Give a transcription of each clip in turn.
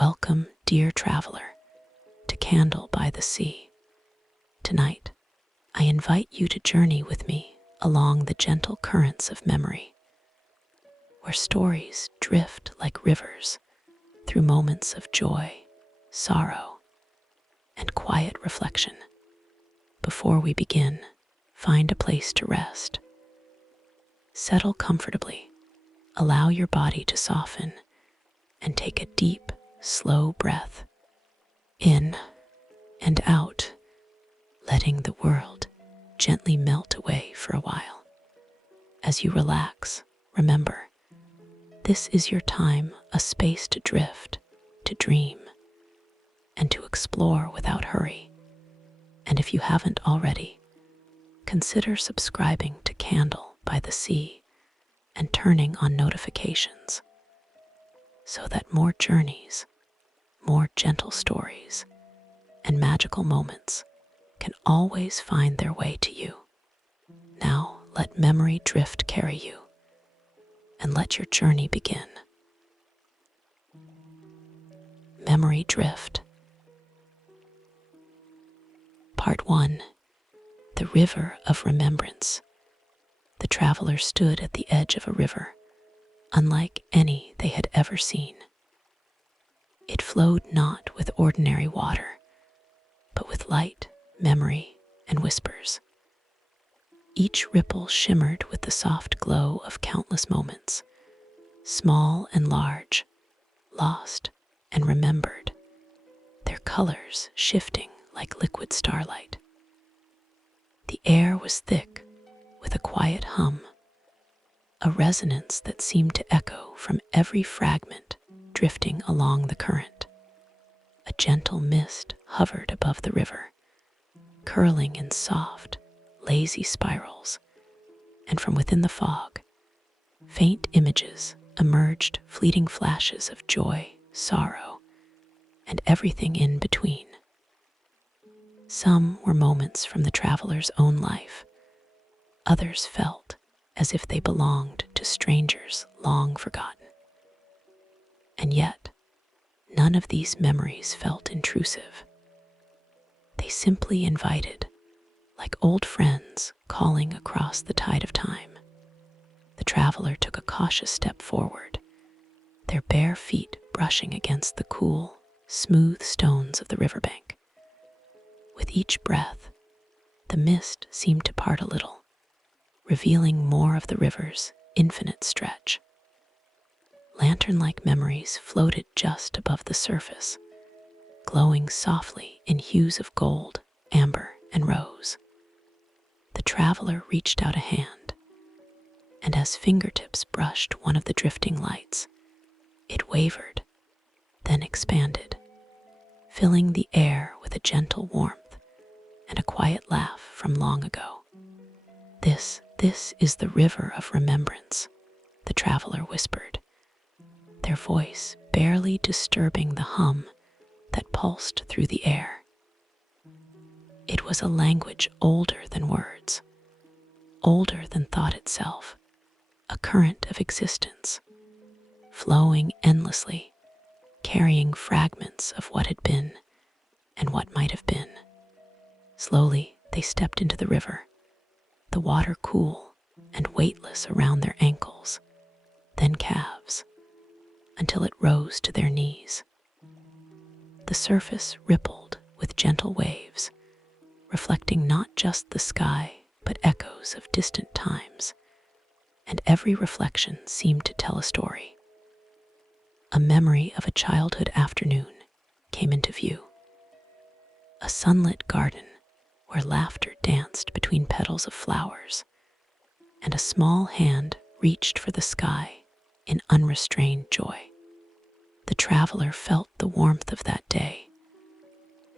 Welcome, dear traveler, to Candle by the Sea. Tonight, I invite you to journey with me along the gentle currents of memory, where stories drift like rivers through moments of joy, sorrow, and quiet reflection. Before we begin, find a place to rest. Settle comfortably, allow your body to soften, and take a deep, slow breath in and out, letting the world gently melt away for a while. As you relax, remember, this is your time, a space to drift, to dream, and to explore without hurry. And if you haven't already, consider subscribing to Candle by the Sea and turning on notifications so that more journeys, more gentle stories, and magical moments can always find their way to you. Now let memory drift carry you, and let your journey begin. Memory Drift. Part 1. The River of Remembrance. The traveler stood at the edge of a river, unlike any they had ever seen. It flowed not with ordinary water, but with light, memory, and whispers. Each ripple shimmered with the soft glow of countless moments, small and large, lost and remembered, their colors shifting like liquid starlight. The air was thick with a quiet hum, a resonance that seemed to echo from every fragment drifting along the current. A gentle mist hovered above the river, curling in soft, lazy spirals, and from within the fog, faint images emerged, fleeting flashes of joy, sorrow, and everything in between. Some were moments from the traveler's own life. Others felt as if they belonged to strangers long forgotten. And yet, none of these memories felt intrusive. They simply invited, like old friends calling across the tide of time. The traveler took a cautious step forward, their bare feet brushing against the cool, smooth stones of the riverbank. With each breath, the mist seemed to part a little, revealing more of the river's infinite stretch. Lantern-like memories floated just above the surface, glowing softly in hues of gold, amber, and rose. The traveler reached out a hand, and as fingertips brushed one of the drifting lights, it wavered, then expanded, filling the air with a gentle warmth and a quiet laugh from long ago. This is the river of remembrance," the traveler whispered, their voice barely disturbing the hum that pulsed through the air. It was a language older than words, older than thought itself, a current of existence, flowing endlessly, carrying fragments of what had been and what might have been. Slowly, they stepped into the river, the water cool and weightless around their ankles, then calves, until it rose to their knees. The surface rippled with gentle waves, reflecting not just the sky, but echoes of distant times, and every reflection seemed to tell a story. A memory of a childhood afternoon came into view. A sunlit garden where laughter danced between petals of flowers, and a small hand reached for the sky in unrestrained joy. The traveler felt the warmth of that day,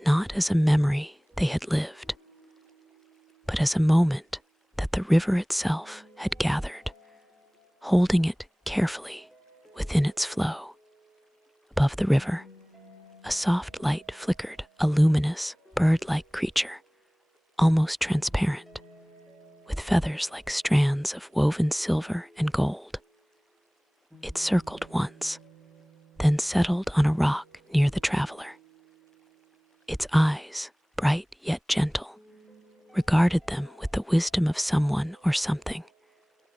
not as a memory they had lived, but as a moment that the river itself had gathered, holding it carefully within its flow. Above the river, a soft light flickered, a luminous, bird-like creature, almost transparent, with feathers like strands of woven silver and gold. It circled once, then settled on a rock near the traveler. Its eyes, bright yet gentle, regarded them with the wisdom of someone or something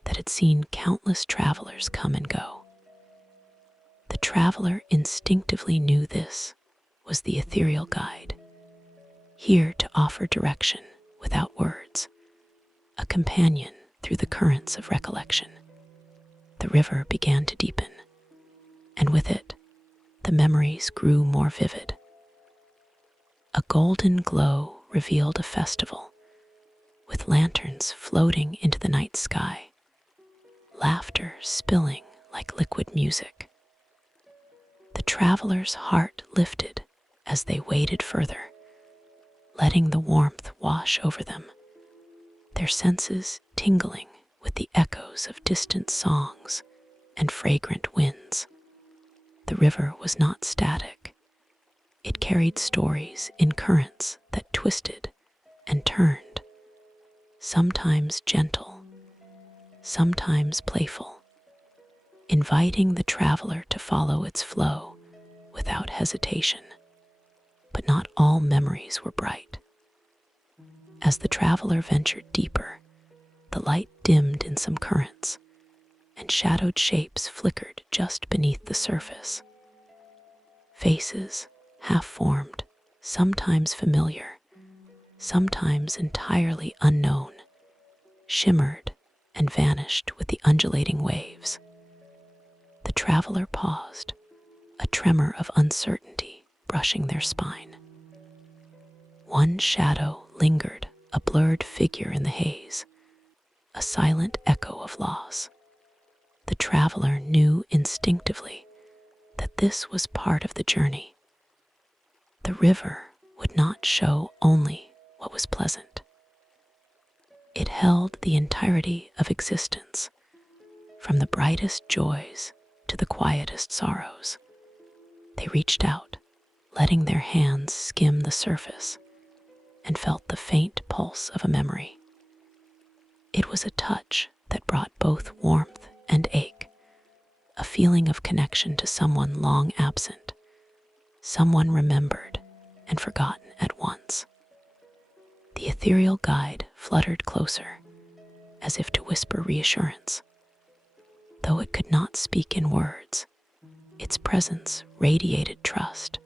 that had seen countless travelers come and go. The traveler instinctively knew this was the ethereal guide, here to offer direction without words, a companion through the currents of recollection. The river began to deepen, and with it, the memories grew more vivid. A golden glow revealed a festival, with lanterns floating into the night sky, laughter spilling like liquid music. The traveler's heart lifted as they waded further, letting the warmth wash over them, their senses tingling with the echoes of distant songs and fragrant winds. The river was not static. It carried stories in currents that twisted and turned, sometimes gentle, sometimes playful, inviting the traveler to follow its flow without hesitation. But not all memories were bright. As the traveler ventured deeper, the light dimmed in some currents, and shadowed shapes flickered just beneath the surface. Faces, half-formed, sometimes familiar, sometimes entirely unknown, shimmered and vanished with the undulating waves. The traveler paused, a tremor of uncertainty brushing their spine. One shadow lingered, a blurred figure in the haze, a silent echo of loss. The traveler knew instinctively that this was part of the journey. The river would not show only what was pleasant. It held the entirety of existence, from the brightest joys to the quietest sorrows. They reached out, letting their hands skim the surface, and felt the faint pulse of a memory. It was a touch that brought both warmth and ache, a feeling of connection to someone long absent, someone remembered and forgotten at once. The ethereal guide fluttered closer, as if to whisper reassurance. Though it could not speak in words, its presence radiated trust.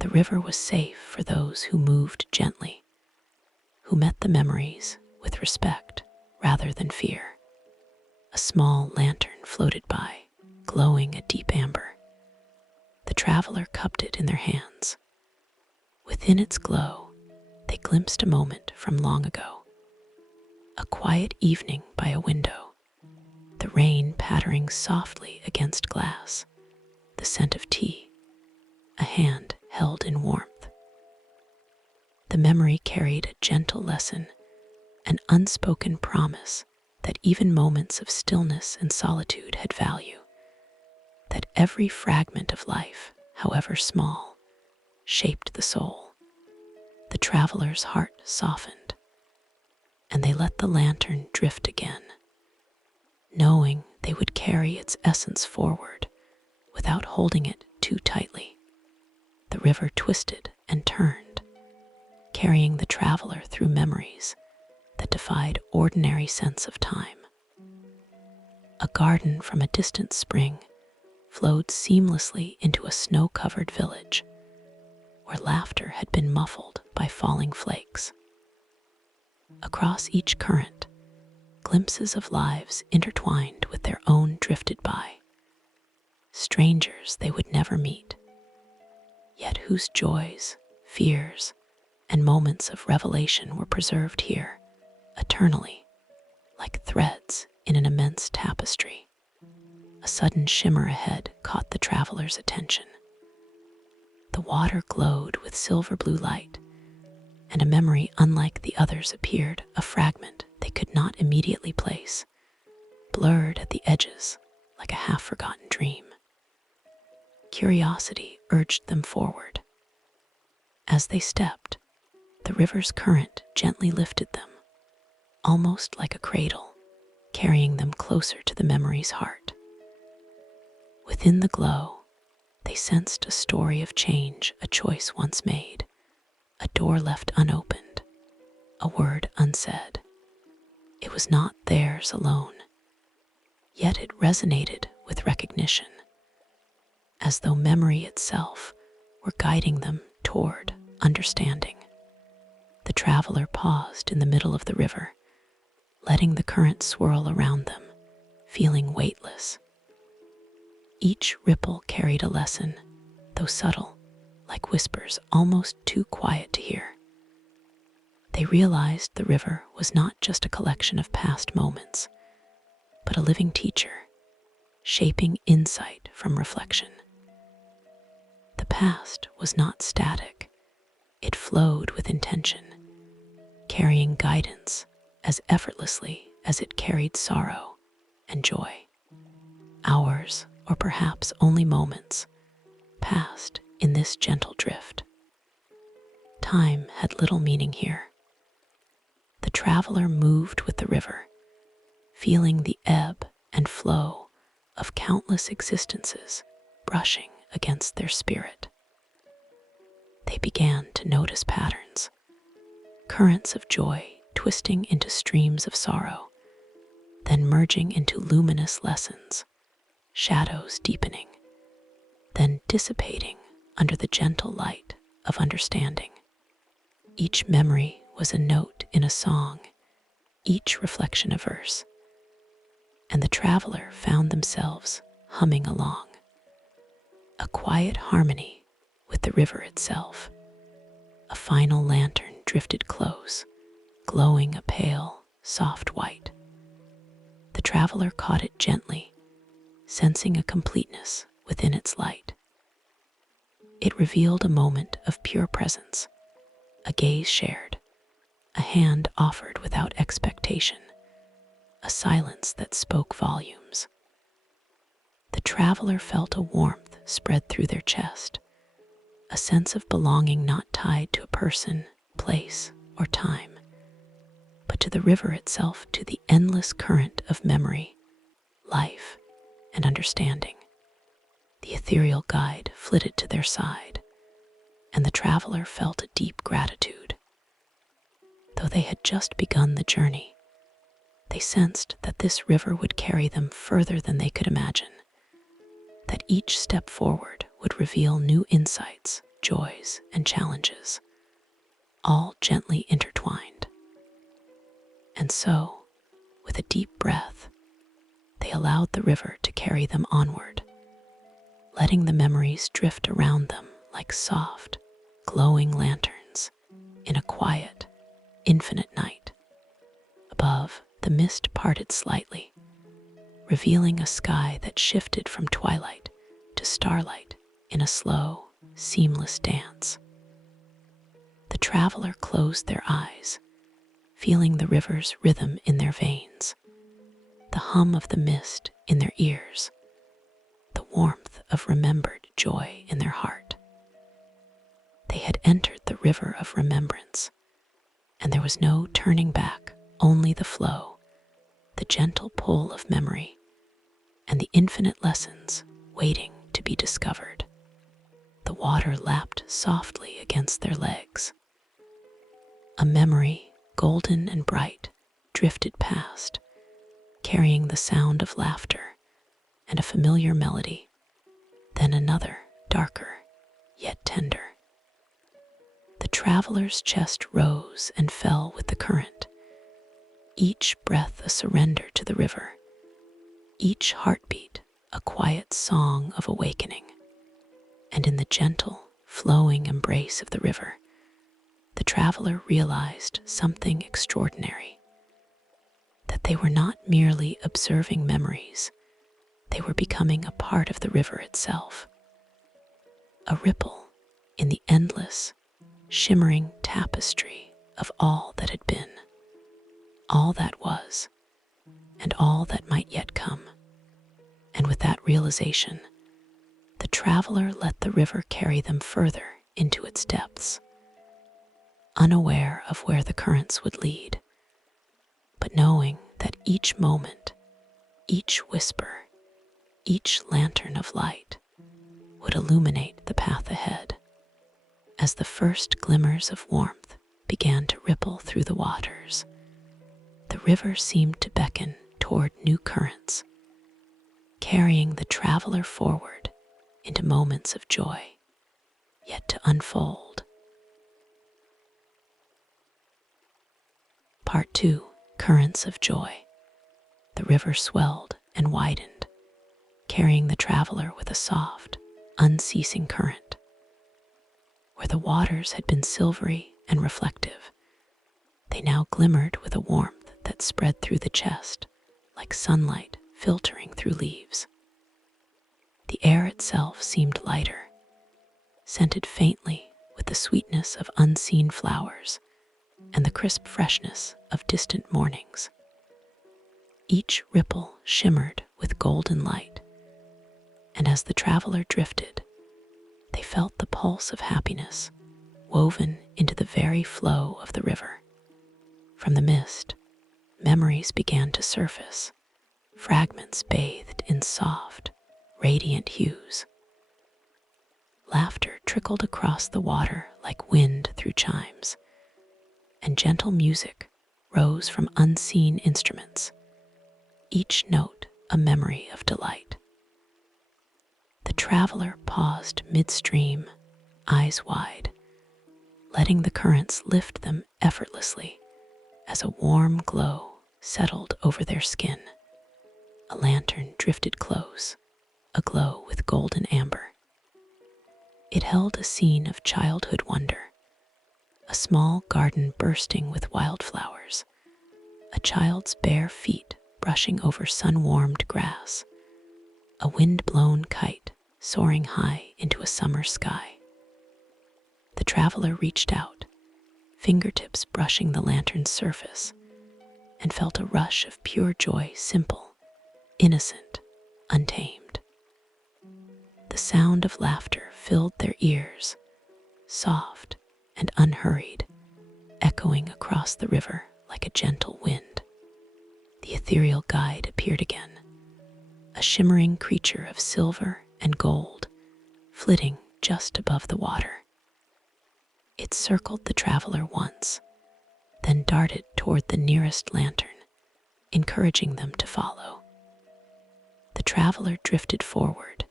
The river was safe for those who moved gently, who met the memories with respect rather than fear. A small lantern floated by, glowing a deep amber. The traveler cupped it in their hands. Within its glow, they glimpsed a moment from long ago. A quiet evening by a window, the rain pattering softly against glass, the scent of tea, a hand held in warmth. The memory carried a gentle lesson, an unspoken promise that even moments of stillness and solitude had value, that every fragment of life, however small, shaped the soul. The traveler's heart softened, and they let the lantern drift again, knowing they would carry its essence forward without holding it too tightly. The river twisted and turned, carrying the traveler through memories that defied ordinary sense of time. A garden from a distant spring flowed seamlessly into a snow-covered village, where laughter had been muffled by falling flakes. Across each current, glimpses of lives intertwined with their own drifted by, strangers they would never meet, yet whose joys, fears, and moments of revelation were preserved here, eternally, like threads in an immense tapestry. A sudden shimmer ahead caught the traveler's attention. The water glowed with silver blue light, and a memory unlike the others appeared, a fragment they could not immediately place, blurred at the edges like a half-forgotten dream. Curiosity urged them forward. As they stepped, the river's current gently lifted them, almost like a cradle, carrying them closer to the memory's heart. Within the glow, They sensed a story of change, a choice once made, a door left unopened, a word unsaid. It was not theirs alone, yet it resonated with recognition, as though memory itself were guiding them toward understanding. The traveler paused in the middle of the river, letting the current swirl around them, feeling weightless. Each ripple carried a lesson, though subtle, like whispers almost too quiet to hear. They realized the river was not just a collection of past moments, but a living teacher, shaping insight from reflection. The past was not static. It flowed with intention, carrying guidance as effortlessly as it carried sorrow and joy. Hours, or perhaps only moments, passed in this gentle drift. Time had little meaning here. The traveler moved with the river, feeling the ebb and flow of countless existences brushing against their spirit. They began to notice patterns, currents of joy twisting into streams of sorrow, then merging into luminous lessons, shadows deepening, then dissipating under the gentle light of understanding. Each memory was a note in a song, each reflection a verse, and the traveler found themselves humming along, a quiet harmony with the river itself. A final lantern drifted close, glowing a pale, soft white. The traveler caught it gently, sensing a completeness within its light. It revealed a moment of pure presence, a gaze shared, a hand offered without expectation, a silence that spoke volumes. The traveler felt a warmth spread through their chest, a sense of belonging not tied to a person, place, or time, but to the river itself, to the endless current of memory, life, and understanding. The ethereal guide flitted to their side, and the traveler felt a deep gratitude. Though they had just begun the journey, they sensed that this river would carry them further than they could imagine, that each step forward would reveal new insights, joys, and challenges, all gently intertwined. And so, with a deep breath, they allowed the river to carry them onward, letting the memories drift around them like soft, glowing lanterns in a quiet, infinite night. Above, the mist parted slightly, revealing a sky that shifted from twilight to starlight in a slow, seamless dance. The traveler closed their eyes, feeling the river's rhythm in their veins, the hum of the mist in their ears, the warmth of remembered joy in their heart. They had entered the river of remembrance, and there was no turning back, only the flow, the gentle pull of memory, and the infinite lessons waiting to be discovered. The water lapped softly against their legs. A memory, golden and bright, drifted past, carrying the sound of laughter and a familiar melody, then another, darker, yet tender. The traveler's chest rose and fell with the current, each breath a surrender to the river, each heartbeat a quiet song of awakening. And in the gentle, flowing embrace of the river, the traveler realized something extraordinary, that they were not merely observing memories, they were becoming a part of the river itself, a ripple in the endless, shimmering tapestry of all that had been, all that was, and all that might yet come. And with that realization, the traveler let the river carry them further into its depths, unaware of where the currents would lead, but knowing that each moment, each whisper, each lantern of light would illuminate the path ahead. As the first glimmers of warmth began to ripple through the waters, the river seemed to beckon toward new currents, carrying the traveler forward into moments of joy yet to unfold. Part 2. Currents of Joy. The river swelled and widened, carrying the traveler with a soft, unceasing current. Where the waters had been silvery and reflective, they now glimmered with a warmth that spread through the chest, like sunlight filtering through leaves. The air itself seemed lighter, scented faintly with the sweetness of unseen flowers and the crisp freshness of distant mornings. Each ripple shimmered with golden light, and as the traveler drifted, they felt the pulse of happiness woven into the very flow of the river. From the mist, memories began to surface, fragments bathed in soft, radiant hues. Laughter trickled across the water like wind through chimes, and gentle music rose from unseen instruments, each note a memory of delight. The traveler paused midstream, eyes wide, letting the currents lift them effortlessly as a warm glow settled over their skin. A lantern drifted close, aglow with golden amber. It held a scene of childhood wonder, a small garden bursting with wildflowers, a child's bare feet brushing over sun-warmed grass, a wind-blown kite soaring high into a summer sky. The traveler reached out, fingertips brushing the lantern's surface, and felt a rush of pure joy, simple, innocent, untamed. The sound of laughter filled their ears, soft and unhurried, echoing across the river like a gentle wind. The ethereal guide appeared again, a shimmering creature of silver and gold, flitting just above the water. It circled the traveler once, then darted toward the nearest lantern, encouraging them to follow. The traveler drifted forward,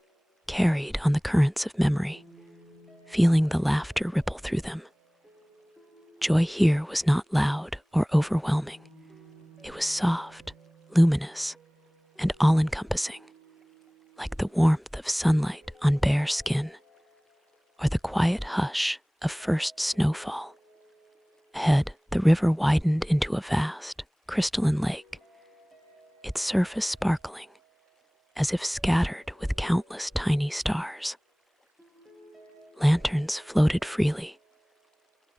carried on the currents of memory, feeling the laughter ripple through them. Joy here was not loud or overwhelming. It was soft, luminous, and all-encompassing, like the warmth of sunlight on bare skin, or the quiet hush of first snowfall. Ahead, the river widened into a vast, crystalline lake, its surface sparkling as if scattered with countless tiny stars. Lanterns floated freely,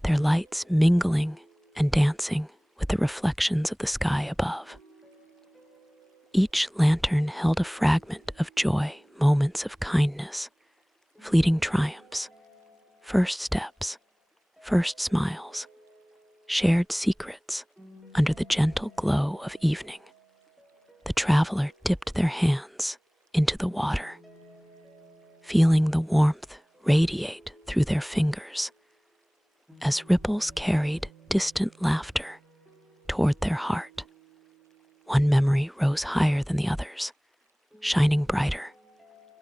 their lights mingling and dancing with the reflections of the sky above. Each lantern held a fragment of joy, moments of kindness, fleeting triumphs, first steps, first smiles, shared secrets under the gentle glow of evening. The traveler dipped their hands into the water, feeling the warmth radiate through their fingers as ripples carried distant laughter toward their heart. One memory rose higher than the others, shining brighter,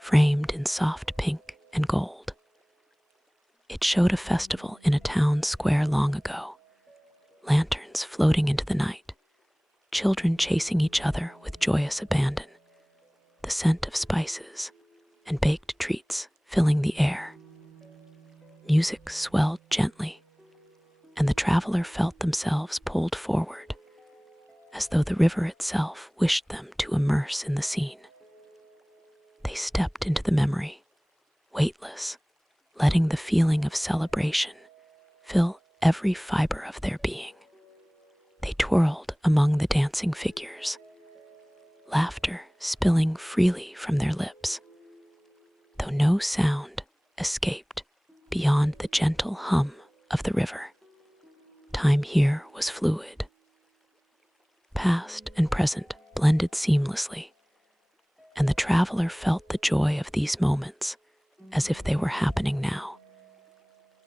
framed in soft pink and gold. It showed a festival in a town square long ago, lanterns floating into the night, children chasing each other with joyous abandon, the scent of spices and baked treats filling the air. Music swelled gently, and the traveler felt themselves pulled forward, as though the river itself wished them to immerse in the scene. They stepped into the memory, weightless, letting the feeling of celebration fill every fiber of their being. They twirled among the dancing figures, laughter spilling freely from their lips, though no sound escaped beyond the gentle hum of the river. Time here was fluid. Past and present blended seamlessly, and the traveler felt the joy of these moments as if they were happening now,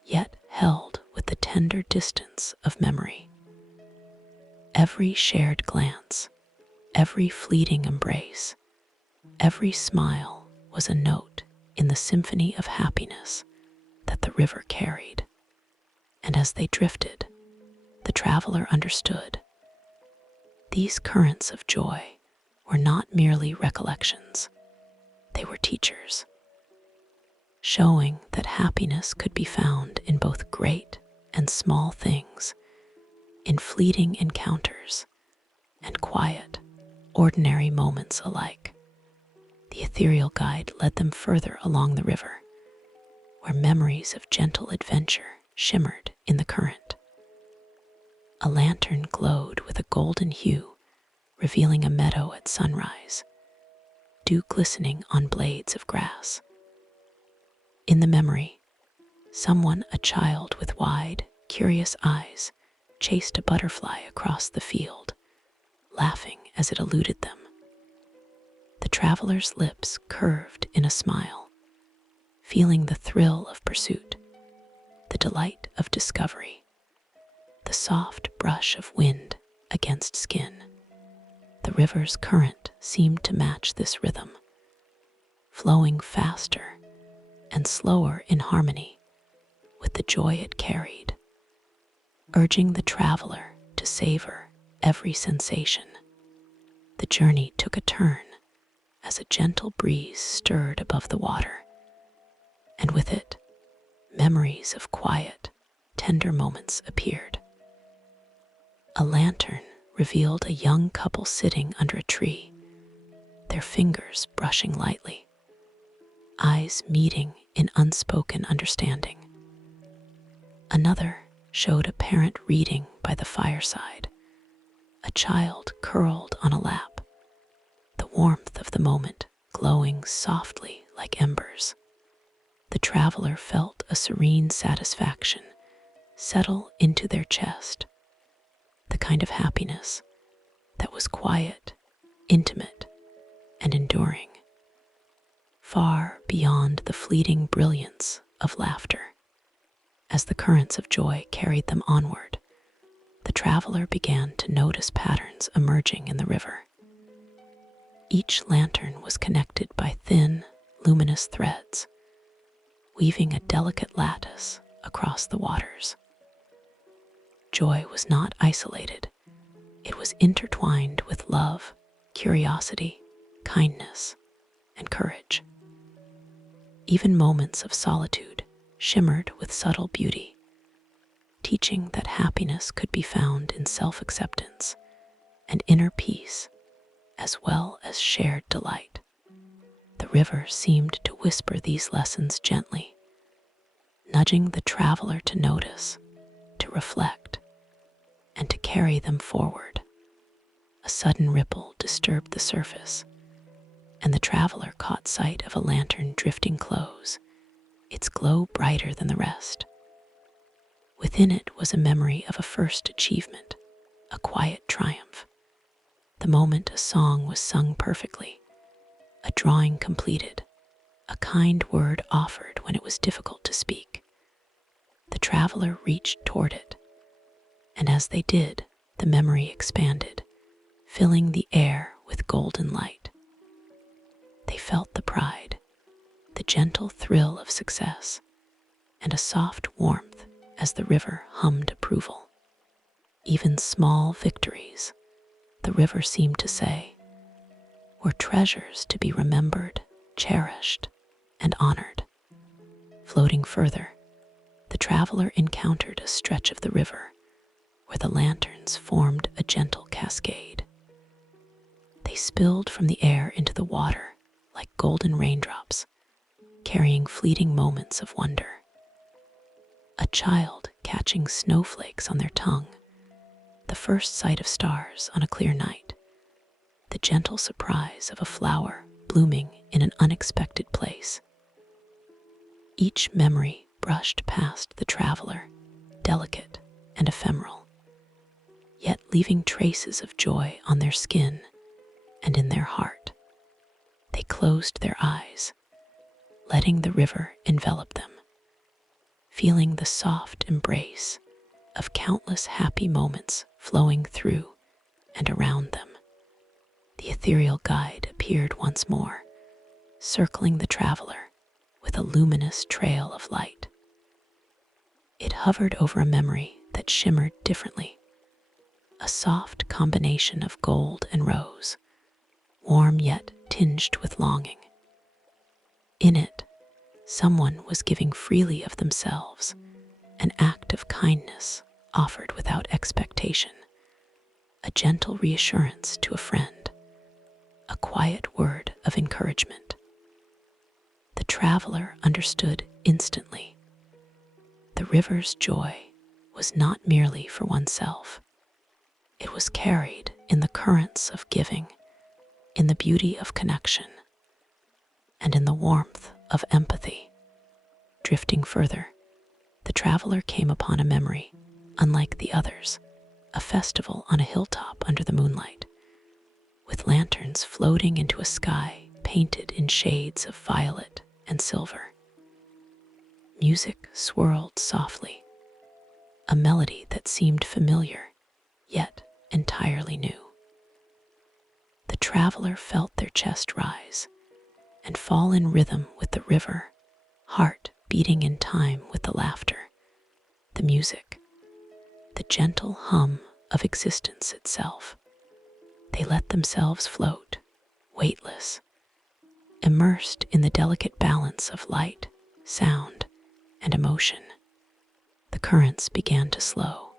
yet held with the tender distance of memory. Every shared glance, every fleeting embrace, every smile was a note in the symphony of happiness that the river carried. And as they drifted, the traveler understood. These currents of joy were not merely recollections, they were teachers, showing that happiness could be found in both great and small things, in fleeting encounters and quiet, ordinary moments alike. The ethereal guide led them further along the river, where memories of gentle adventure shimmered in the current. A lantern glowed with a golden hue, revealing a meadow at sunrise, dew glistening on blades of grass. In the memory, someone, a child with wide, curious eyes, chased a butterfly across the field, laughing as it eluded them. The traveler's lips curved in a smile, feeling the thrill of pursuit, the delight of discovery, the soft brush of wind against skin. The river's current seemed to match this rhythm, flowing faster and slower in harmony with the joy it carried, urging the traveler to savor every sensation. The journey took a turn as a gentle breeze stirred above the water, and with it, memories of quiet, tender moments appeared. A lantern revealed a young couple sitting under a tree, their fingers brushing lightly, eyes meeting in unspoken understanding. Another showed a parent reading by the fireside, a child curled on a lap, the warmth of the moment glowing softly like embers. The traveler felt a serene satisfaction settle into their chest, the kind of happiness that was quiet, intimate, and enduring, far beyond the fleeting brilliance of laughter. As the currents of joy carried them onward, the traveler began to notice patterns emerging in the river. Each lantern was connected by thin, luminous threads, weaving a delicate lattice across the waters. Joy was not isolated. It was intertwined with love, curiosity, kindness, and courage. Even moments of solitude shimmered with subtle beauty, teaching that happiness could be found in self-acceptance and inner peace, as well as shared delight. The river seemed to whisper these lessons gently, nudging the traveler to notice, to reflect, and to carry them forward. A sudden ripple disturbed the surface, and the traveler caught sight of a lantern drifting close, its glow brighter than the rest. Within it was a memory of a first achievement, a quiet triumph, the moment a song was sung perfectly, a drawing completed, a kind word offered when it was difficult to speak. The traveler reached toward it, and as they did, the memory expanded, filling the air with golden light. They felt the pride, the gentle thrill of success, and a soft warmth as the river hummed approval. Even small victories, the river seemed to say, were treasures to be remembered, cherished, and honored. Floating further, the traveler encountered a stretch of the river where the lanterns formed a gentle cascade. They spilled from the air into the water like golden raindrops, carrying fleeting moments of wonder. A child catching snowflakes on their tongue, the first sight of stars on a clear night, the gentle surprise of a flower blooming in an unexpected place. Each memory brushed past the traveler, delicate and ephemeral, yet leaving traces of joy on their skin and in their heart. They closed their eyes, letting the river envelop them, feeling the soft embrace of countless happy moments flowing through and around them. The ethereal guide appeared once more, circling the traveler with a luminous trail of light. It hovered over a memory that shimmered differently, a soft combination of gold and rose, warm yet tinged with longing. In it, someone was giving freely of themselves, an act of kindness offered without expectation, a gentle reassurance to a friend, a quiet word of encouragement. The traveler understood instantly. The river's joy was not merely for oneself. It was carried in the currents of giving, in the beauty of connection, and in the warmth of empathy. Drifting further, the traveler came upon a memory unlike the others, a festival on a hilltop under the moonlight, with lanterns floating into a sky painted in shades of violet and silver. Music swirled softly, a melody that seemed familiar, yet entirely new. The traveler felt their chest rise and fall in rhythm with the river, heart beating in time with the laughter, the music, the gentle hum of existence itself. They let themselves float, weightless, immersed in the delicate balance of light, sound, and emotion. The currents began to slow,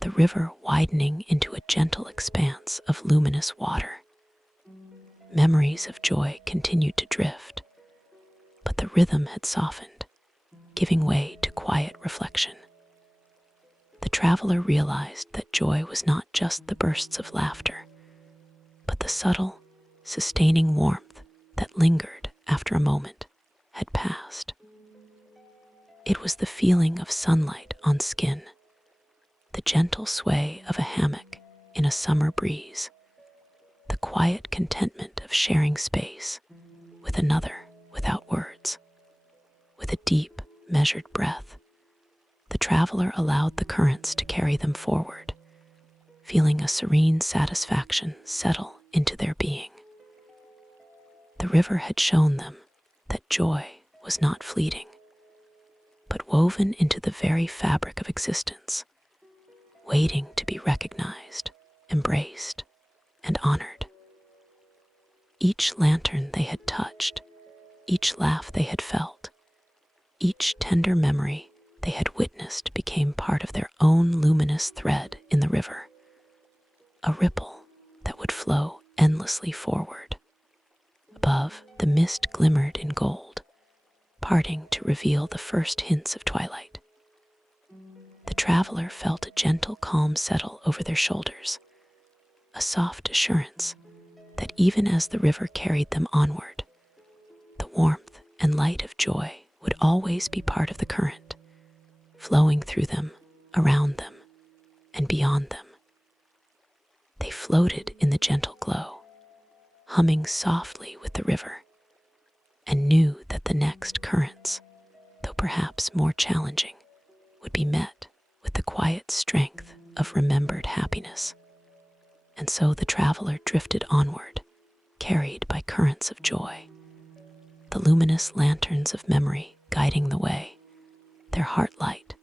the river widening into a gentle expanse of luminous water. Memories of joy continued to drift, but the rhythm had softened, giving way to quiet reflection. The traveler realized that joy was not just the bursts of laughter, but the subtle, sustaining warmth that lingered after a moment had passed. It was the feeling of sunlight on skin, the gentle sway of a hammock in a summer breeze, the quiet contentment of sharing space with another without words. With a deep, measured breath, the traveler allowed the currents to carry them forward, feeling a serene satisfaction settle into their being. The river had shown them that joy was not fleeting, but woven into the very fabric of existence, waiting to be recognized, embraced, and honored. Each lantern they had touched, each laugh they had felt, each tender memory they had witnessed became part of their own luminous thread in the river, a ripple that would flow endlessly forward. Above, the mist glimmered in gold, parting to reveal the first hints of twilight. The traveler felt a gentle calm settle over their shoulders, a soft assurance that even as the river carried them onward, the warmth and light of joy would always be part of the current, flowing through them, around them, and beyond them. They floated in the gentle glow, humming softly with the river, and knew that the next currents, though perhaps more challenging, would be met with the quiet strength of remembered happiness. And so the traveler drifted onward, carried by currents of joy, the luminous lanterns of memory guiding the way, their heart light,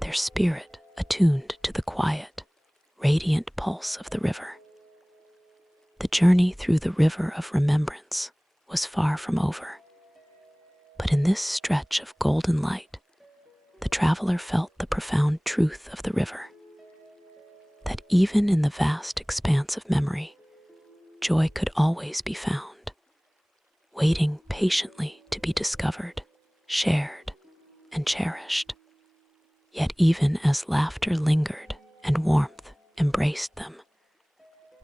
their spirit attuned to the quiet, radiant pulse of the river. The journey through the river of remembrance was far from over, but in this stretch of golden light, the traveler felt the profound truth of the river, that even in the vast expanse of memory, joy could always be found, waiting patiently to be discovered, shared, and cherished. Yet even as laughter lingered and warmth embraced them,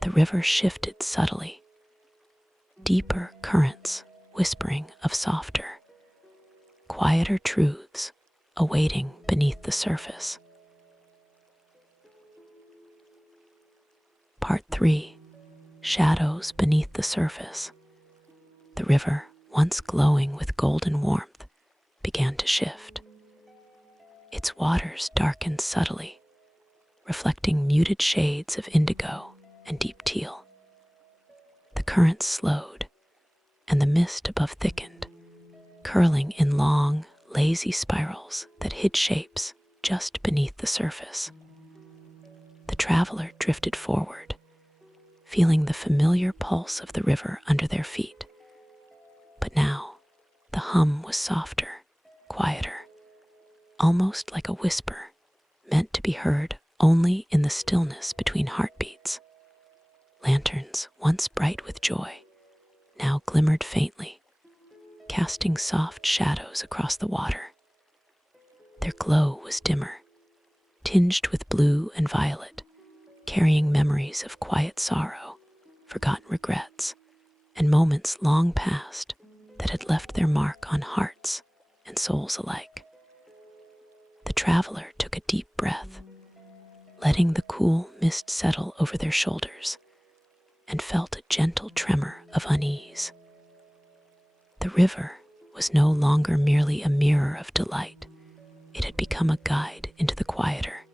the river shifted subtly, deeper currents whispering of softer, quieter truths awaiting beneath the surface. Part 3. Shadows beneath the surface. The river, once glowing with golden warmth, began to shift. Its waters darkened subtly, reflecting muted shades of indigo and deep teal. The current slowed, and the mist above thickened, curling in long, lazy spirals that hid shapes just beneath the surface. The traveler drifted forward, feeling the familiar pulse of the river under their feet. But now, the hum was softer, quieter, almost like a whisper, meant to be heard only in the stillness between heartbeats. Lanterns, once bright with joy, now glimmered faintly, casting soft shadows across the water. Their glow was dimmer, tinged with blue and violet, carrying memories of quiet sorrow, forgotten regrets, and moments long past that had left their mark on hearts and souls alike. The traveler took a deep breath, letting the cool mist settle over their shoulders, and felt a gentle tremor of unease. The river was no longer merely a mirror of delight. It had become a guide into the quieter,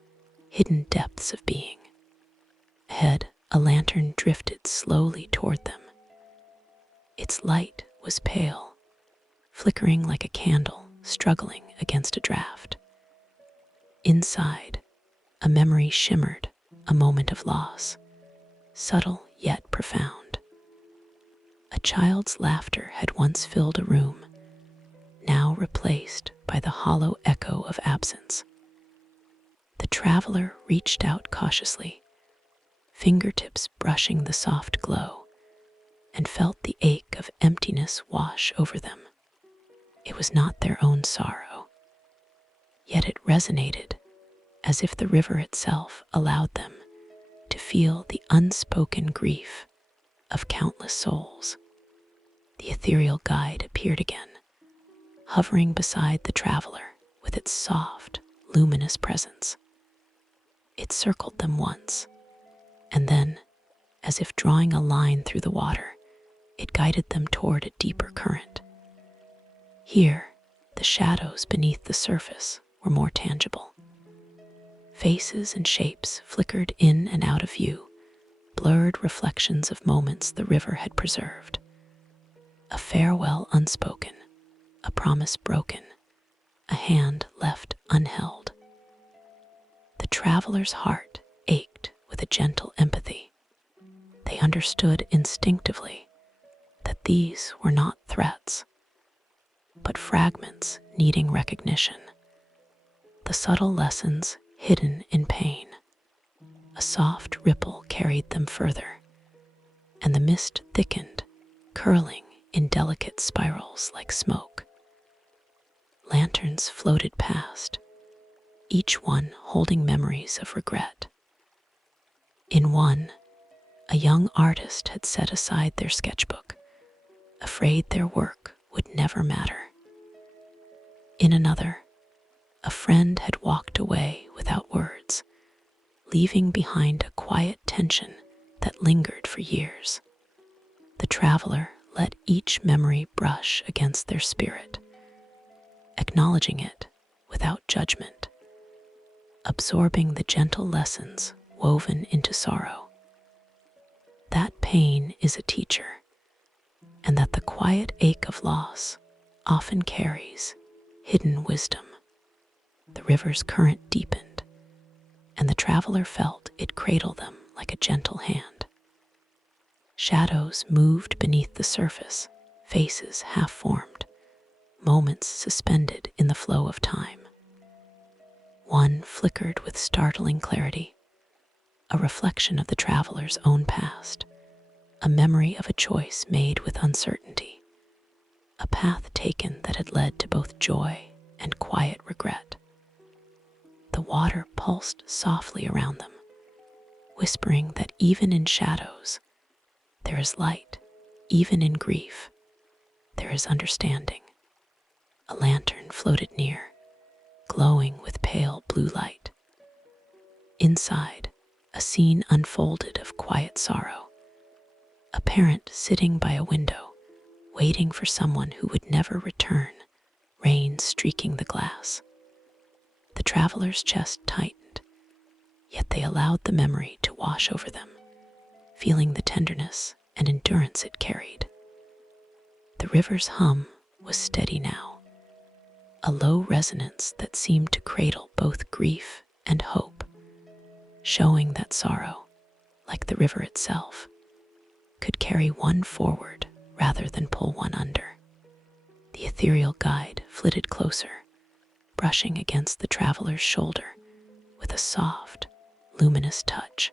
hidden depths of being. Ahead, a lantern drifted slowly toward them. Its light was pale, flickering like a candle struggling against a draft. Inside, a memory shimmered, a moment of loss, subtle yet profound. A child's laughter had once filled a room, now replaced by the hollow echo of absence. The traveler reached out cautiously, fingertips brushing the soft glow, and felt the ache of emptiness wash over them. It was not their own sorrow, yet it resonated as if the river itself allowed them to feel the unspoken grief of countless souls. The ethereal guide appeared again, hovering beside the traveler with its soft, luminous presence. It circled them once, and then, as if drawing a line through the water, it guided them toward a deeper current. Here, the shadows beneath the surface were more tangible. Faces and shapes flickered in and out of view, blurred reflections of moments the river had preserved. A farewell unspoken, a promise broken, a hand left unheld. The traveler's heart ached with a gentle empathy. They understood instinctively that these were not threats, but fragments needing recognition. The subtle lessons hidden in pain. A soft ripple carried them further, and the mist thickened, curling in delicate spirals like smoke. Lanterns floated past, each one holding memories of regret. In one, a young artist had set aside their sketchbook, afraid their work would never matter. In another, a friend had walked away without words, leaving behind a quiet tension that lingered for years. The traveler let each memory brush against their spirit, acknowledging it without judgment, absorbing the gentle lessons woven into sorrow. That pain is a teacher, and that the quiet ache of loss often carries hidden wisdom. The river's current deepened, and the traveler felt it cradle them like a gentle hand. Shadows moved beneath the surface, faces half-formed, moments suspended in the flow of time. One flickered with startling clarity, a reflection of the traveler's own past, a memory of a choice made with uncertainty, a path taken that had led to both joy and quiet regret. The water pulsed softly around them, whispering that even in shadows, there is light. Even in grief, there is understanding. A lantern floated near, glowing with pale blue light. Inside, a scene unfolded of quiet sorrow. A parent sitting by a window, waiting for someone who would never return, rain streaking the glass. The traveler's chest tightened, yet they allowed the memory to wash over them, feeling the tenderness and endurance it carried. The river's hum was steady now, a low resonance that seemed to cradle both grief and hope, showing that sorrow, like the river itself, could carry one forward rather than pull one under. The ethereal guide flitted closer, brushing against the traveler's shoulder with a soft, luminous touch.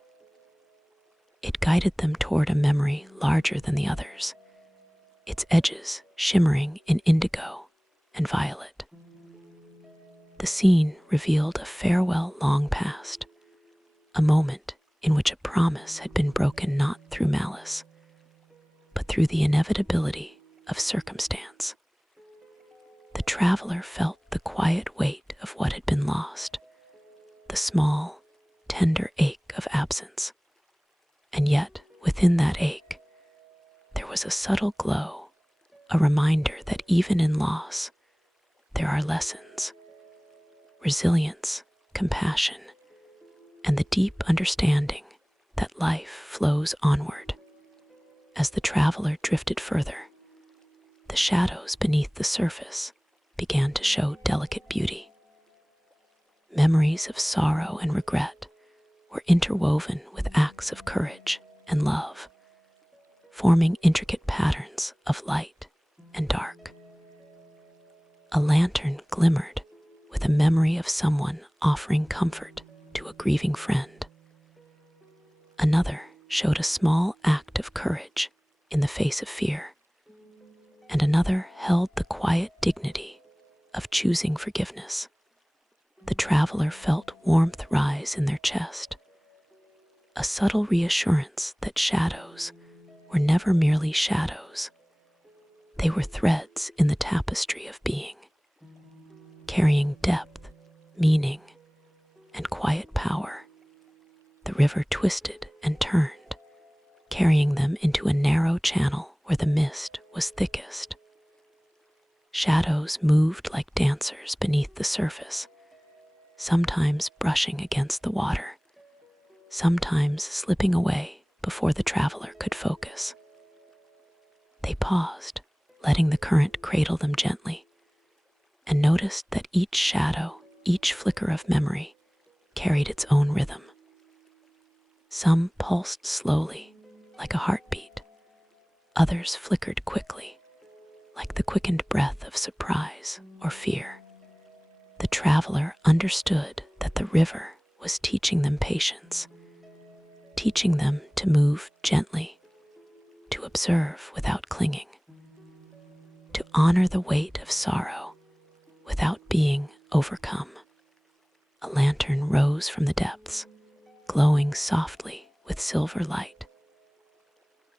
It guided them toward a memory larger than the others, its edges shimmering in indigo and violet. The scene revealed a farewell long past, a moment in which a promise had been broken not through malice, but through the inevitability of circumstance. The traveler felt the quiet weight of what had been lost, the small, tender ache of absence. And yet, within that ache, there was a subtle glow, a reminder that even in loss, there are lessons, resilience, compassion, and the deep understanding that life flows onward. As the traveler drifted further, the shadows beneath the surface began to show delicate beauty. Memories of sorrow and regret were interwoven with acts of courage and love, forming intricate patterns of light and dark. A lantern glimmered with a memory of someone offering comfort to a grieving friend. Another showed a small act of courage in the face of fear, and another held the quiet dignity of choosing forgiveness. The traveler felt warmth rise in their chest, a subtle reassurance that shadows were never merely shadows. They were threads in the tapestry of being, carrying depth, meaning, and quiet power. The river twisted and turned, carrying them into a narrow channel where the mist was thickest. Shadows moved like dancers beneath the surface, sometimes brushing against the water, sometimes slipping away before the traveler could focus. They paused, letting the current cradle them gently, and noticed that each shadow, each flicker of memory, carried its own rhythm. Some pulsed slowly, like a heartbeat. Others flickered quickly, like the quickened breath of surprise or fear. The traveler understood that the river was teaching them patience, teaching them to move gently, to observe without clinging, to honor the weight of sorrow without being overcome. A lantern rose from the depths, glowing softly with silver light.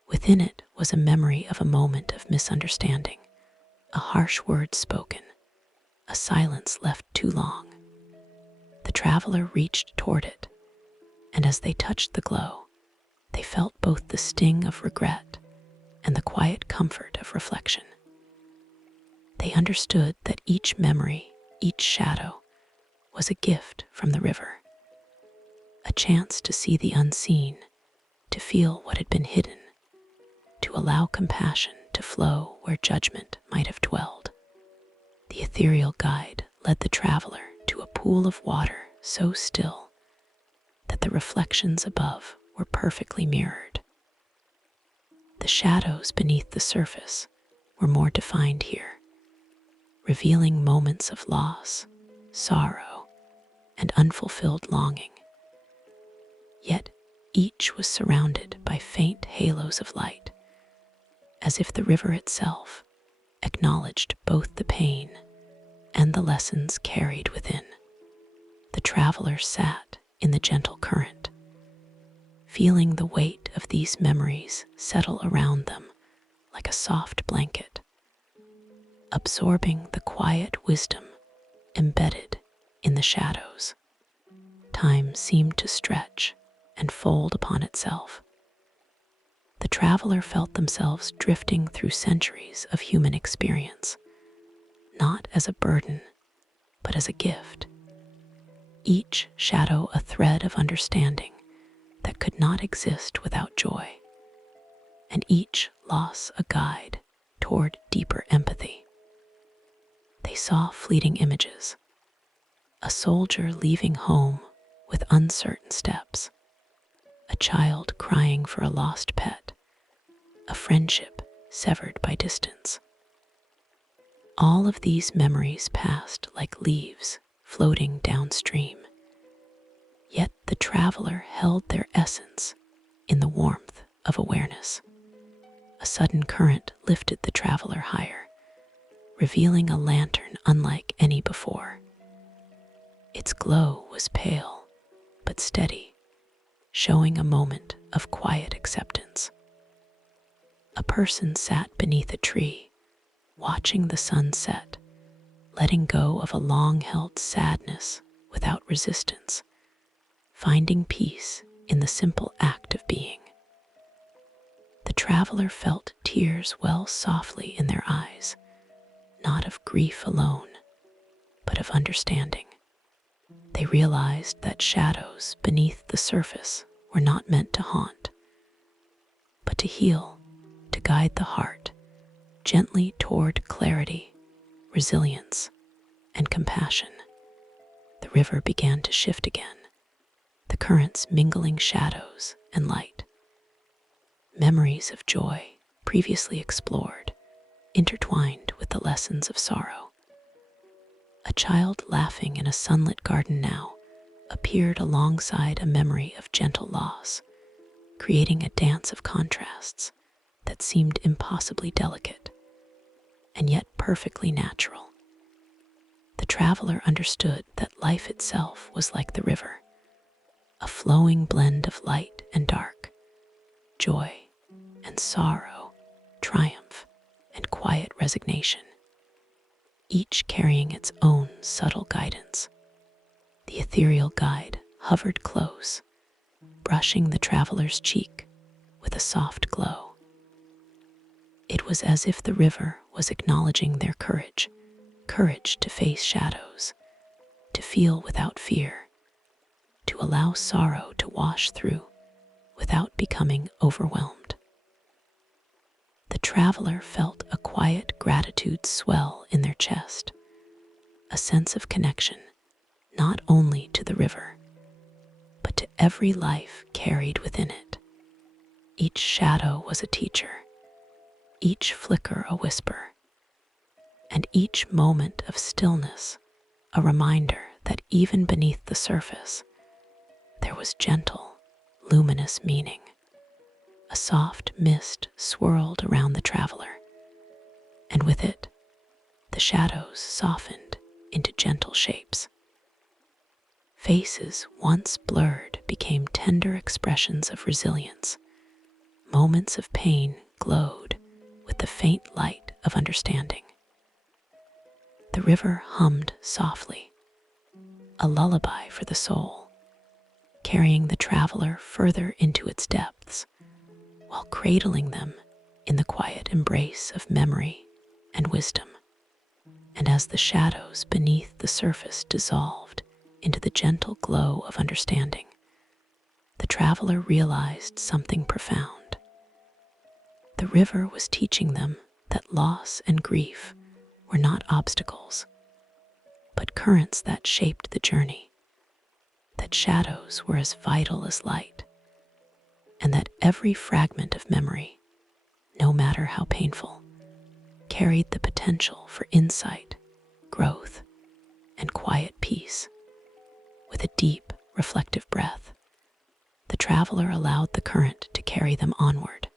Within it was a memory of a moment of misunderstanding, a harsh word spoken, a silence left too long. The traveler reached toward it, and as they touched the glow, they felt both the sting of regret and the quiet comfort of reflection. They understood that each memory, each shadow, was a gift from the river, a chance to see the unseen, to feel what had been hidden, to allow compassion to flow where judgment might have dwelled. The ethereal guide led the traveler to a pool of water so still that the reflections above were perfectly mirrored. The shadows beneath the surface were more defined here, revealing moments of loss, sorrow, and unfulfilled longing. Yet each was surrounded by faint halos of light, as if the river itself acknowledged both the pain and the lessons carried within. The traveler sat in the gentle current, feeling the weight of these memories settle around them like a soft blanket, absorbing the quiet wisdom embedded in the shadows. Time seemed to stretch and fold upon itself. the traveler felt themselves drifting through centuries of human experience, not as a burden, but as a gift. Each shadow a thread of understanding that could not exist without joy, and each loss a guide toward deeper empathy. They saw fleeting images: a soldier leaving home with uncertain steps, a child crying for a lost pet, a friendship severed by distance. All of these memories passed like leaves floating downstream, yet the traveler held their essence in the warmth of awareness. A sudden current lifted the traveler higher, revealing a lantern unlike any before. Its glow was pale but steady, showing a moment of quiet acceptance. A person sat beneath a tree, watching the sun set, letting go of a long-held sadness without resistance, finding peace in the simple act of being. The traveler felt tears well softly in their eyes, not of grief alone, but of understanding. They realized that shadows beneath the surface were not meant to haunt, but to heal, to guide the heart gently toward clarity, resilience, and compassion. The river began to shift again, the currents mingling shadows and light. Memories of joy, previously explored, intertwined with the lessons of sorrow. A child laughing in a sunlit garden now appeared alongside a memory of gentle loss, creating a dance of contrasts that seemed impossibly delicate, and yet perfectly natural. The traveler understood that life itself was like the river, a flowing blend of light and dark, joy and sorrow, triumph and quiet resignation, each carrying its own subtle guidance. The ethereal guide hovered close, brushing the traveler's cheek with a soft glow. It was as if the river was acknowledging their courage to face shadows, to feel without fear, to allow sorrow to wash through without becoming overwhelmed. The traveler felt a quiet gratitude swell in their chest, a sense of connection not only to the river, but to every life carried within it. Each shadow was a teacher, each flicker a whisper, and each moment of stillness a reminder that even beneath the surface there was gentle, luminous meaning. A soft mist swirled around the traveler, and with it, the shadows softened into gentle shapes. Faces once blurred became tender expressions of resilience. Moments of pain glowed with the faint light of understanding. The river hummed softly, a lullaby for the soul, carrying the traveler further into its depths, while cradling them in the quiet embrace of memory and wisdom. And as the shadows beneath the surface dissolved into the gentle glow of understanding, the traveler realized something profound. The river was teaching them that loss and grief were not obstacles, but currents that shaped the journey, that shadows were as vital as light, and that every fragment of memory, no matter how painful, carried the potential for insight, growth, and quiet peace. With a deep, reflective breath, the traveler allowed the current to carry them onward,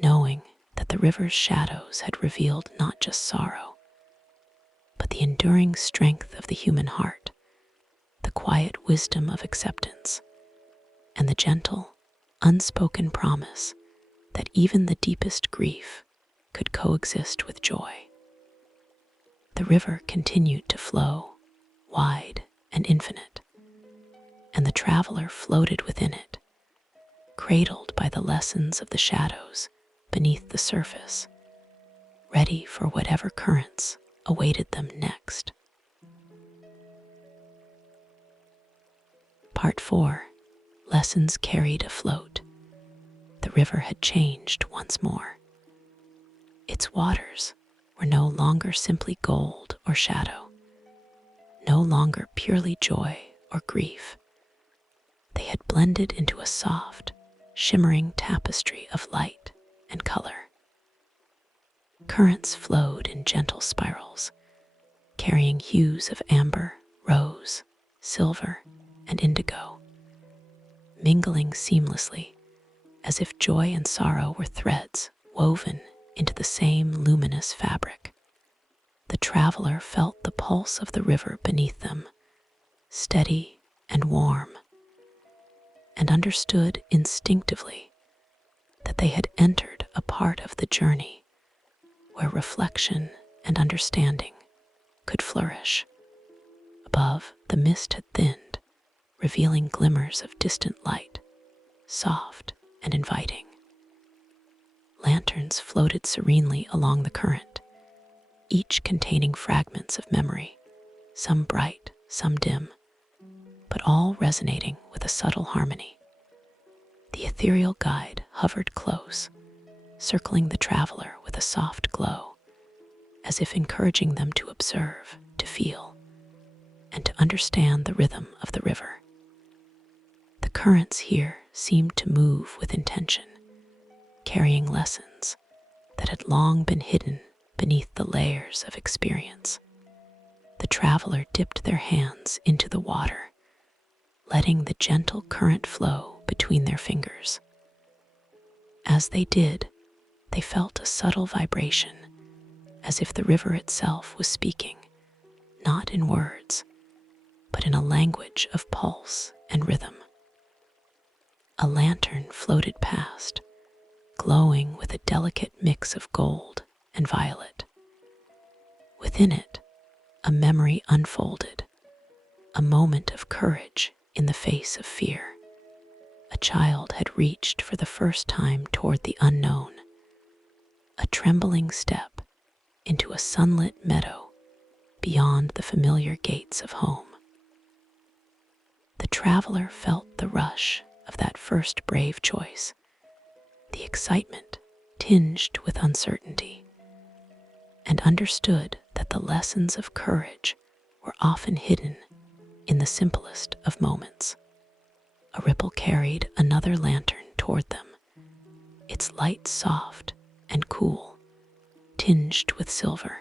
knowing that the river's shadows had revealed not just sorrow, but the enduring strength of the human heart, the quiet wisdom of acceptance, and the gentle, unspoken promise that even the deepest grief could coexist with joy. The river continued to flow, wide and infinite, and the traveler floated within it, cradled by the lessons of the shadows beneath the surface, ready for whatever currents awaited them next. Part 4. Lessons carried afloat. The river had changed once more. Its waters were no longer simply gold or shadow, no longer purely joy or grief. They had blended into a soft, shimmering tapestry of light and color. Currents flowed in gentle spirals, carrying hues of amber, rose, silver, and indigo, mingling seamlessly as if joy and sorrow were threads woven into the same luminous fabric. The traveler felt the pulse of the river beneath them, steady and warm, and understood instinctively that they had entered a part of the journey where reflection and understanding could flourish. Above, the mist had thinned, revealing glimmers of distant light, soft and inviting. Lanterns floated serenely along the current, each containing fragments of memory, some bright, some dim, but all resonating with a subtle harmony. The ethereal guide hovered close, circling the traveler with a soft glow, as if encouraging them to observe, to feel, and to understand the rhythm of the river. The currents here seemed to move with intention, carrying lessons that had long been hidden beneath the layers of experience. The traveler dipped their hands into the water, letting the gentle current flow between their fingers. As they did, they felt a subtle vibration, as if the river itself was speaking, not in words, but in a language of pulse and rhythm. A lantern floated past, glowing with a delicate mix of gold and violet. Within it, a memory unfolded, a moment of courage in the face of fear. A child had reached for the first time toward the unknown, a trembling step into a sunlit meadow beyond the familiar gates of home. The traveler felt the rush of that first brave choice, the excitement tinged with uncertainty, and understood that the lessons of courage were often hidden in the simplest of moments. A ripple carried another lantern toward them, its light soft and cool, tinged with silver.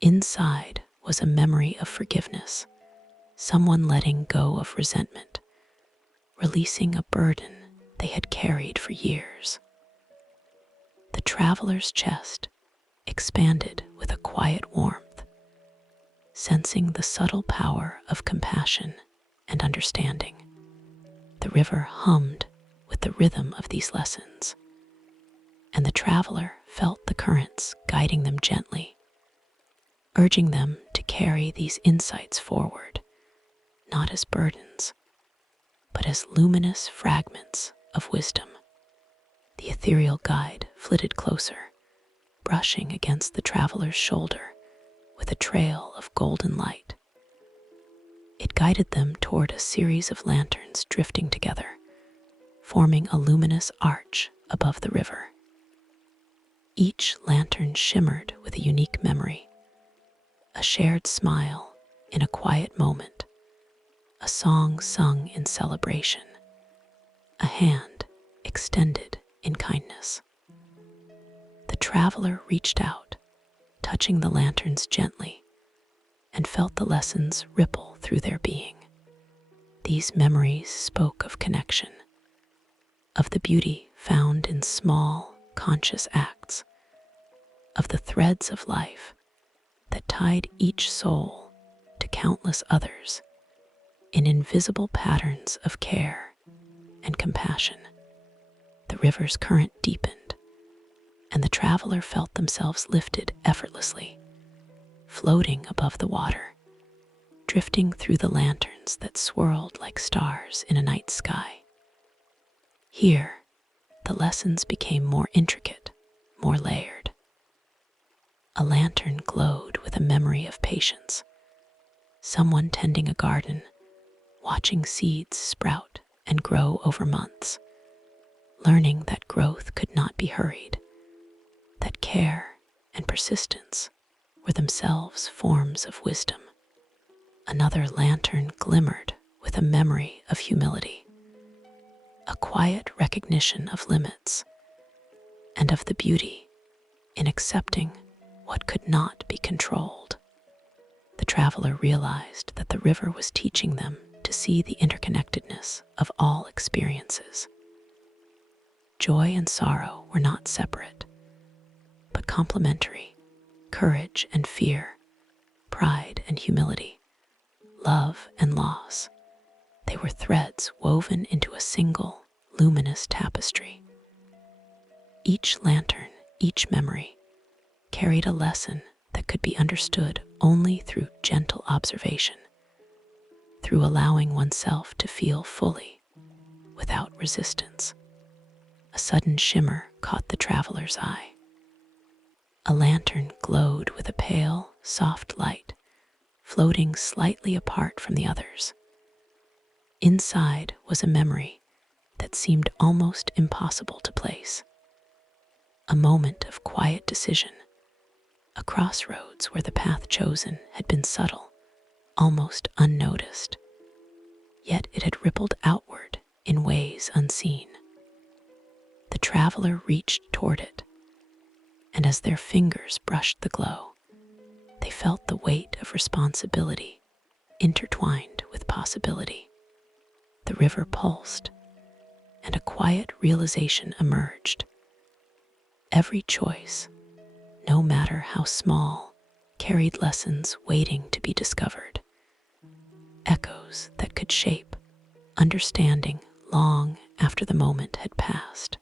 Inside was a memory of forgiveness, someone letting go of resentment, releasing a burden they had carried for years. The traveler's chest expanded with a quiet warmth, sensing the subtle power of compassion and understanding. The river hummed with the rhythm of these lessons, and the traveler felt the currents guiding them gently, urging them to carry these insights forward, not as burdens, but as luminous fragments of wisdom. The ethereal guide flitted closer, brushing against the traveler's shoulder with a trail of golden light. It guided them toward a series of lanterns drifting together, forming a luminous arch above the river. Each lantern shimmered with a unique memory, a shared smile in a quiet moment, a song sung in celebration, a hand extended in kindness. The traveler reached out, touching the lanterns gently, and felt the lessons ripple through their being. These memories spoke of connection, of the beauty found in small, conscious acts, of the threads of life that tied each soul to countless others in invisible patterns of care and compassion. The river's current deepened, and the traveler felt themselves lifted effortlessly, floating above the water, drifting through the lanterns that swirled like stars in a night sky. Here, the lessons became more intricate, more layered. A lantern glowed with a memory of patience, someone tending a garden, watching seeds sprout and grow over months, learning that growth could not be hurried, that care and persistence were themselves forms of wisdom. Another lantern glimmered with a memory of humility, a quiet recognition of limits and of the beauty in accepting what could not be controlled. The traveler realized that the river was teaching them to see the interconnectedness of all experiences. Joy and sorrow were not separate, but complementary. Courage and fear, pride and humility, love and loss. They were threads woven into a single, luminous tapestry. Each lantern, each memory, carried a lesson that could be understood only through gentle observation, through allowing oneself to feel fully, without resistance. A sudden shimmer caught the traveler's eye. A lantern glowed with a pale, soft light, floating slightly apart from the others. Inside was a memory that seemed almost impossible to place. A moment of quiet decision, a crossroads where the path chosen had been subtle, almost unnoticed, yet it had rippled outward in ways unseen. The traveler reached toward it, and as their fingers brushed the glow, they felt the weight of responsibility intertwined with possibility. The river pulsed, and a quiet realization emerged. Every choice, no matter how small, carried lessons waiting to be discovered, echoes that could shape understanding long after the moment had passed.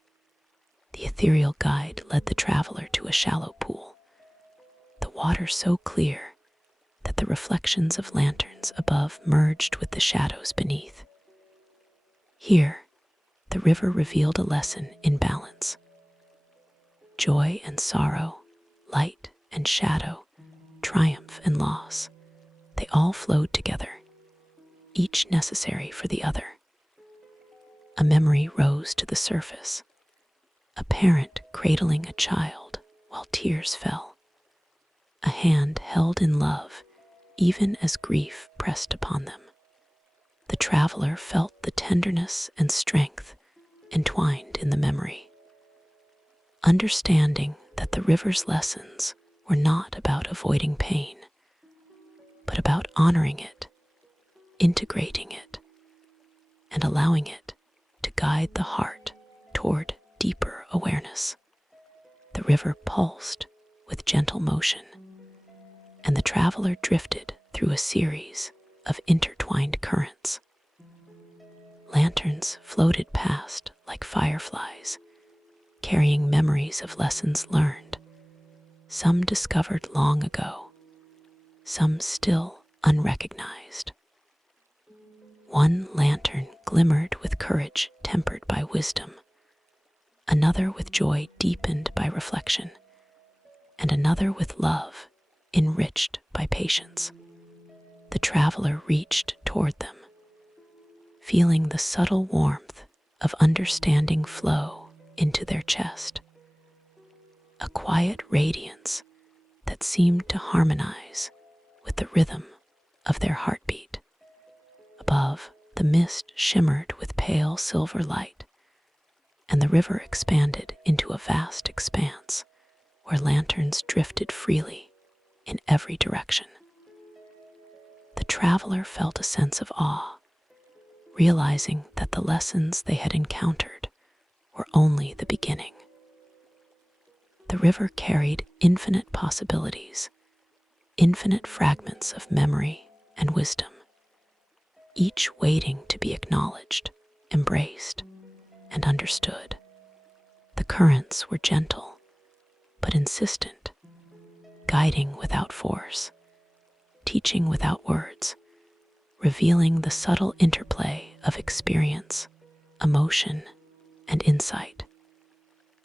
The ethereal guide led the traveler to a shallow pool, the water so clear that the reflections of lanterns above merged with the shadows beneath. Here, the river revealed a lesson in balance. Joy and sorrow, light and shadow, triumph and loss, they all flowed together, each necessary for the other. A memory rose to the surface, a parent cradling a child while tears fell, a hand held in love even as grief pressed upon them. The traveler felt the tenderness and strength entwined in the memory, understanding that the river's lessons were not about avoiding pain, but about honoring it, integrating it, and allowing it to guide the heart toward deeper awareness. The river pulsed with gentle motion, and the traveler drifted through a series of intertwined currents. Lanterns floated past like fireflies, carrying memories of lessons learned, some discovered long ago, some still unrecognized. One lantern glimmered with courage tempered by wisdom, another with joy deepened by reflection, and another with love enriched by patience. The traveler reached toward them, feeling the subtle warmth of understanding flow into their chest, a quiet radiance that seemed to harmonize with the rhythm of their heartbeat. Above, the mist shimmered with pale silver light, and the river expanded into a vast expanse where lanterns drifted freely in every direction. The traveler felt a sense of awe, realizing that the lessons they had encountered were only the beginning. The river carried infinite possibilities, infinite fragments of memory and wisdom, each waiting to be acknowledged, embraced, and understood. The currents were gentle, but insistent, guiding without force, teaching without words, revealing the subtle interplay of experience, emotion, and insight.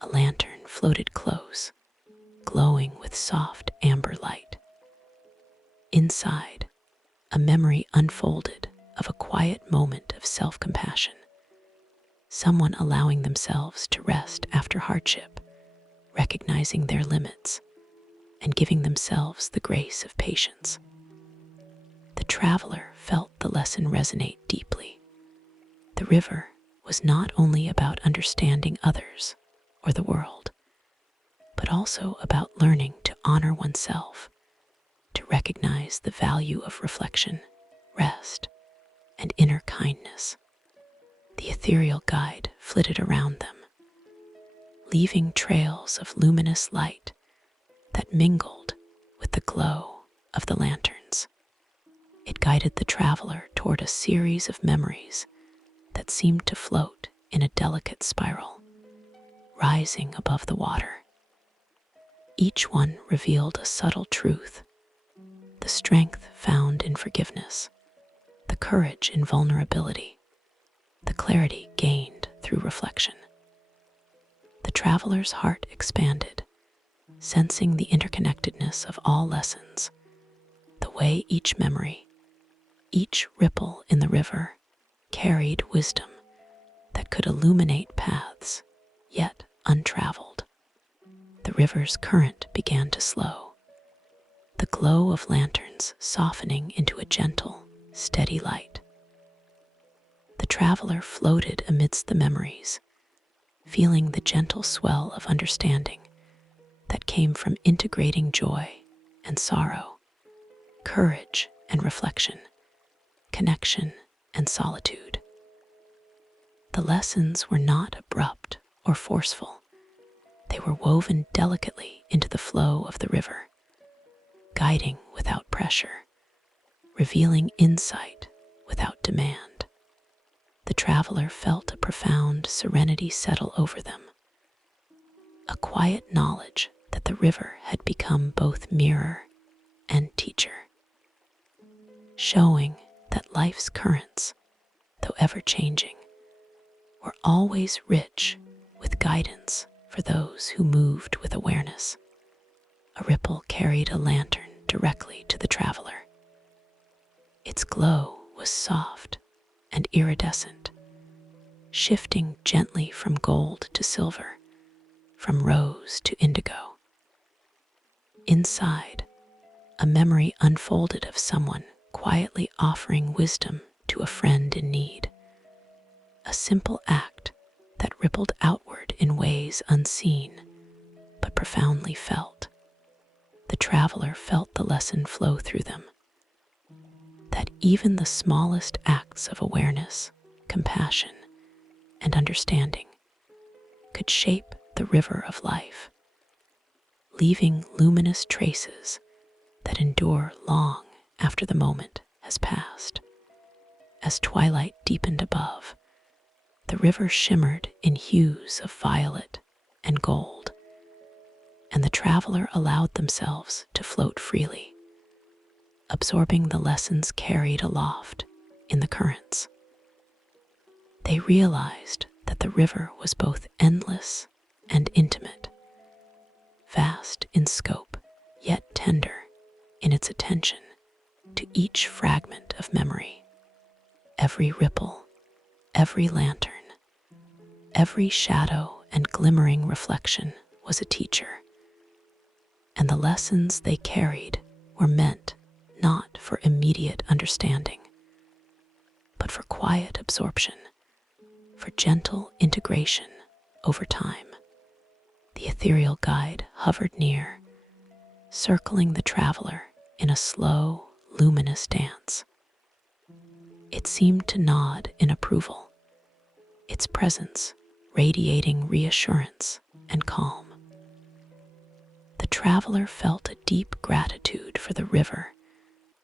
A lantern floated close, glowing with soft amber light. Inside, a memory unfolded of a quiet moment of self-compassion, someone allowing themselves to rest after hardship, recognizing their limits, and giving themselves the grace of patience. The traveler felt the lesson resonate deeply. The river was not only about understanding others or the world, but also about learning to honor oneself, to recognize the value of reflection, rest, and inner kindness. The ethereal guide flitted around them, leaving trails of luminous light that mingled with the glow of the lanterns. It guided the traveler toward a series of memories that seemed to float in a delicate spiral, rising above the water. Each one revealed a subtle truth: the strength found in forgiveness, the courage in vulnerability, the clarity gained through reflection. The traveler's heart expanded, sensing the interconnectedness of all lessons, the way each memory, each ripple in the river, carried wisdom that could illuminate paths yet untraveled. The river's current began to slow, the glow of lanterns softening into a gentle, steady light. The traveler floated amidst the memories, feeling the gentle swell of understanding that came from integrating joy and sorrow, courage and reflection, connection and solitude. The lessons were not abrupt or forceful. They were woven delicately into the flow of the river, guiding without pressure, revealing insight without demand. The traveler felt a profound serenity settle over them, a quiet knowledge that the river had become both mirror and teacher, showing that life's currents, though ever-changing, were always rich with guidance for those who moved with awareness. A ripple carried a lantern directly to the traveler. Its glow was soft and iridescent, shifting gently from gold to silver, from rose to indigo. Inside, a memory unfolded of someone quietly offering wisdom to a friend in need, a simple act that rippled outward in ways unseen but profoundly felt. The traveler felt the lesson flow through them, that even the smallest acts of awareness, compassion, and understanding could shape the river of life, leaving luminous traces that endure long after the moment has passed. As twilight deepened above, the river shimmered in hues of violet and gold, and the traveler allowed themselves to float freely, absorbing the lessons carried aloft in the currents. They realized that the river was both endless and intimate, vast in scope, yet tender in its attention to each fragment of memory. Every ripple, every lantern, every shadow and glimmering reflection was a teacher, and the lessons they carried were meant not for immediate understanding, but for quiet absorption, for gentle integration over time. The ethereal guide hovered near, circling the traveler in a slow, luminous dance. It seemed to nod in approval, its presence radiating reassurance and calm. The traveler felt a deep gratitude for the river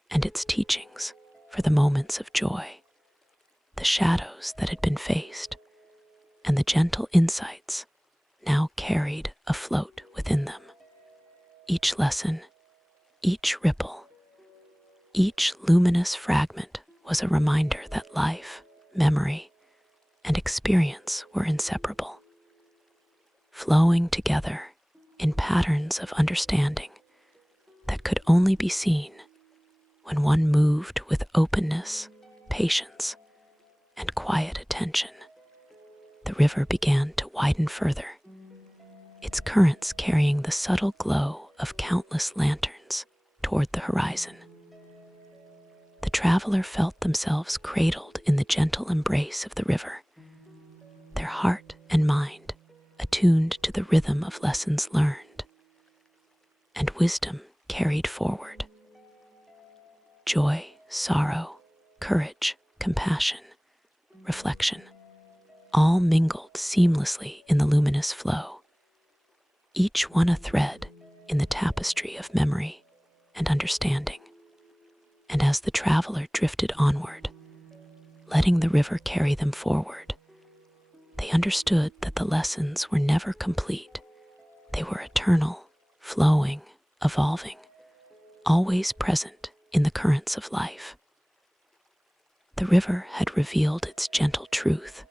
and its teachings, for the moments of joy, the shadows that had been faced, and the gentle insights now carried afloat within them. Each lesson, each ripple, each luminous fragment was a reminder that life, memory, and experience were inseparable, flowing together in patterns of understanding that could only be seen when one moved with openness, patience, and quiet attention. The river began to widen further, its currents carrying the subtle glow of countless lanterns toward the horizon. The traveler felt themselves cradled in the gentle embrace of the river, their heart and mind attuned to the rhythm of lessons learned and wisdom carried forward. Joy, sorrow, courage, compassion, reflection, all mingled seamlessly in the luminous flow, each one a thread in the tapestry of memory and understanding. And as the traveler drifted onward, letting the river carry them forward, they understood that the lessons were never complete. They were eternal, flowing, evolving, always present in the currents of life. The river had revealed its gentle truth,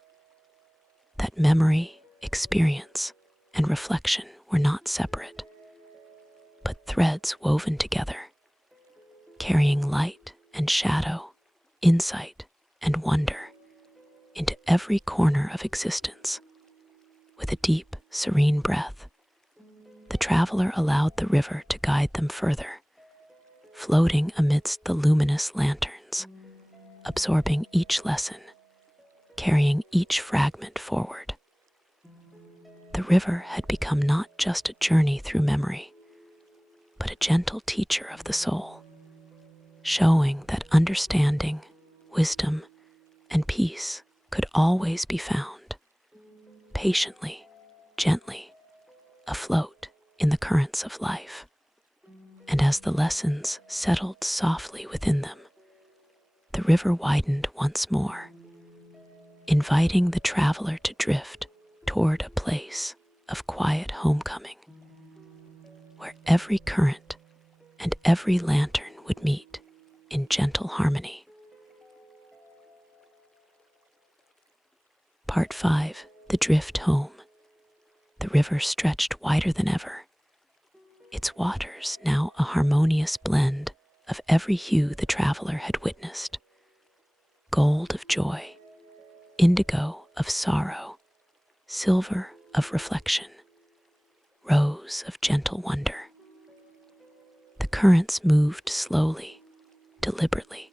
that memory, experience, and reflection were not separate, but threads woven together, carrying light and shadow, insight and wonder into every corner of existence. With a deep, serene breath, the traveler allowed the river to guide them further, floating amidst the luminous lanterns, absorbing each lesson, carrying each fragment forward. The river had become not just a journey through memory, but a gentle teacher of the soul, showing that understanding, wisdom, and peace could always be found, patiently, gently, afloat in the currents of life. And as the lessons settled softly within them, the river widened once more, inviting the traveler to drift toward a place of quiet homecoming, where every current and every lantern would meet in gentle harmony. Part 5. The Drift Home. The river stretched wider than ever, its waters now a harmonious blend of every hue the traveler had witnessed: gold of joy, indigo of sorrow, silver of reflection, rose of gentle wonder. The currents moved slowly, deliberately,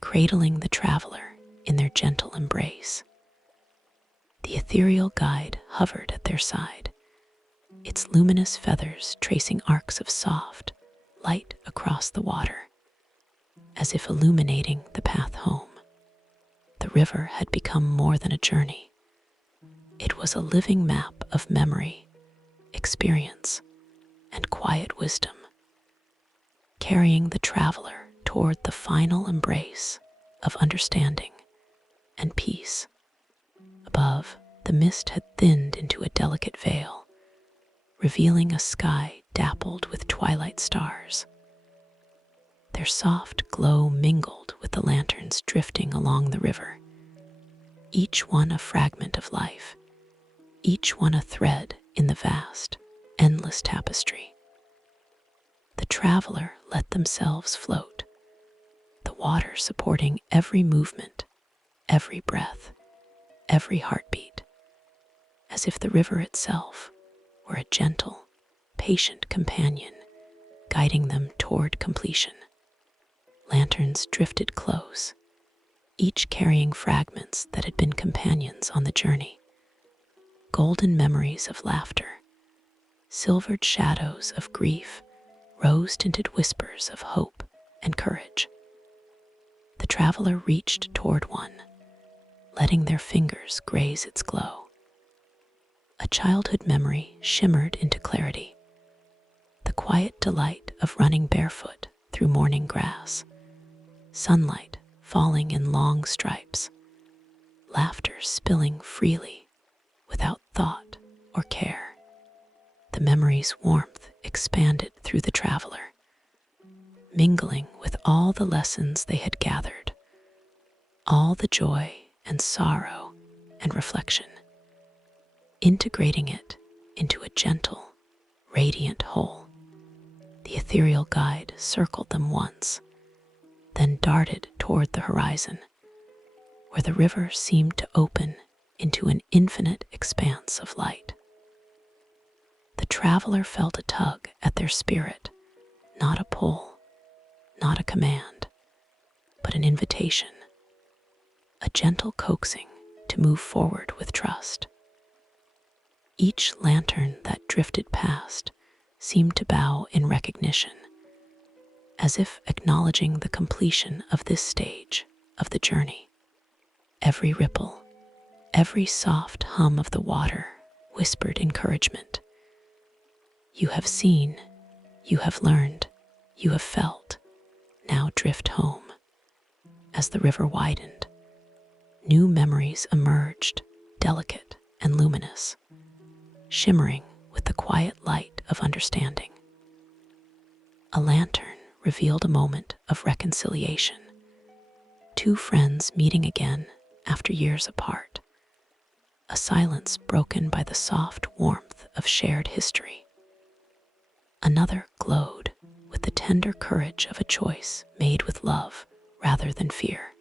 cradling the traveler in their gentle embrace. The ethereal guide hovered at their side, its luminous feathers tracing arcs of soft light across the water, as if illuminating the path home. The river had become more than a journey. It was a living map of memory, experience, and quiet wisdom, carrying the traveler toward the final embrace of understanding and peace. Above, the mist had thinned into a delicate veil, revealing a sky dappled with twilight stars. Their soft glow mingled with the lanterns drifting along the river, each one a fragment of life, each one a thread in the vast, endless tapestry. The traveler let themselves float, the water supporting every movement, every breath, every heartbeat, as if the river itself were a gentle, patient companion guiding them toward completion. Lanterns drifted close, each carrying fragments that had been companions on the journey: golden memories of laughter, silvered shadows of grief, rose-tinted whispers of hope and courage. The traveler reached toward one, letting their fingers graze its glow. A childhood memory shimmered into clarity, the quiet delight of running barefoot through morning grass, sunlight falling in long stripes, laughter spilling freely without thought or care. The memory's warmth expanded through the traveler, mingling with all the lessons they had gathered, all the joy and sorrow and reflection, integrating it into a gentle, radiant whole. The ethereal guide circled them once, then darted toward the horizon, where the river seemed to open into an infinite expanse of light. The traveler felt a tug at their spirit, not a pull, not a command, but an invitation, a gentle coaxing to move forward with trust. Each lantern that drifted past seemed to bow in recognition, as if acknowledging the completion of this stage of the journey. Every ripple, every soft hum of the water whispered encouragement. You have seen, you have learned, you have felt. Now drift home. As the river widened, new memories emerged, delicate and luminous, shimmering with the quiet light of understanding. A lantern revealed a moment of reconciliation. Two friends meeting again after years apart. A silence broken by the soft warmth of shared history. Another glowed with the tender courage of a choice made with love rather than fear.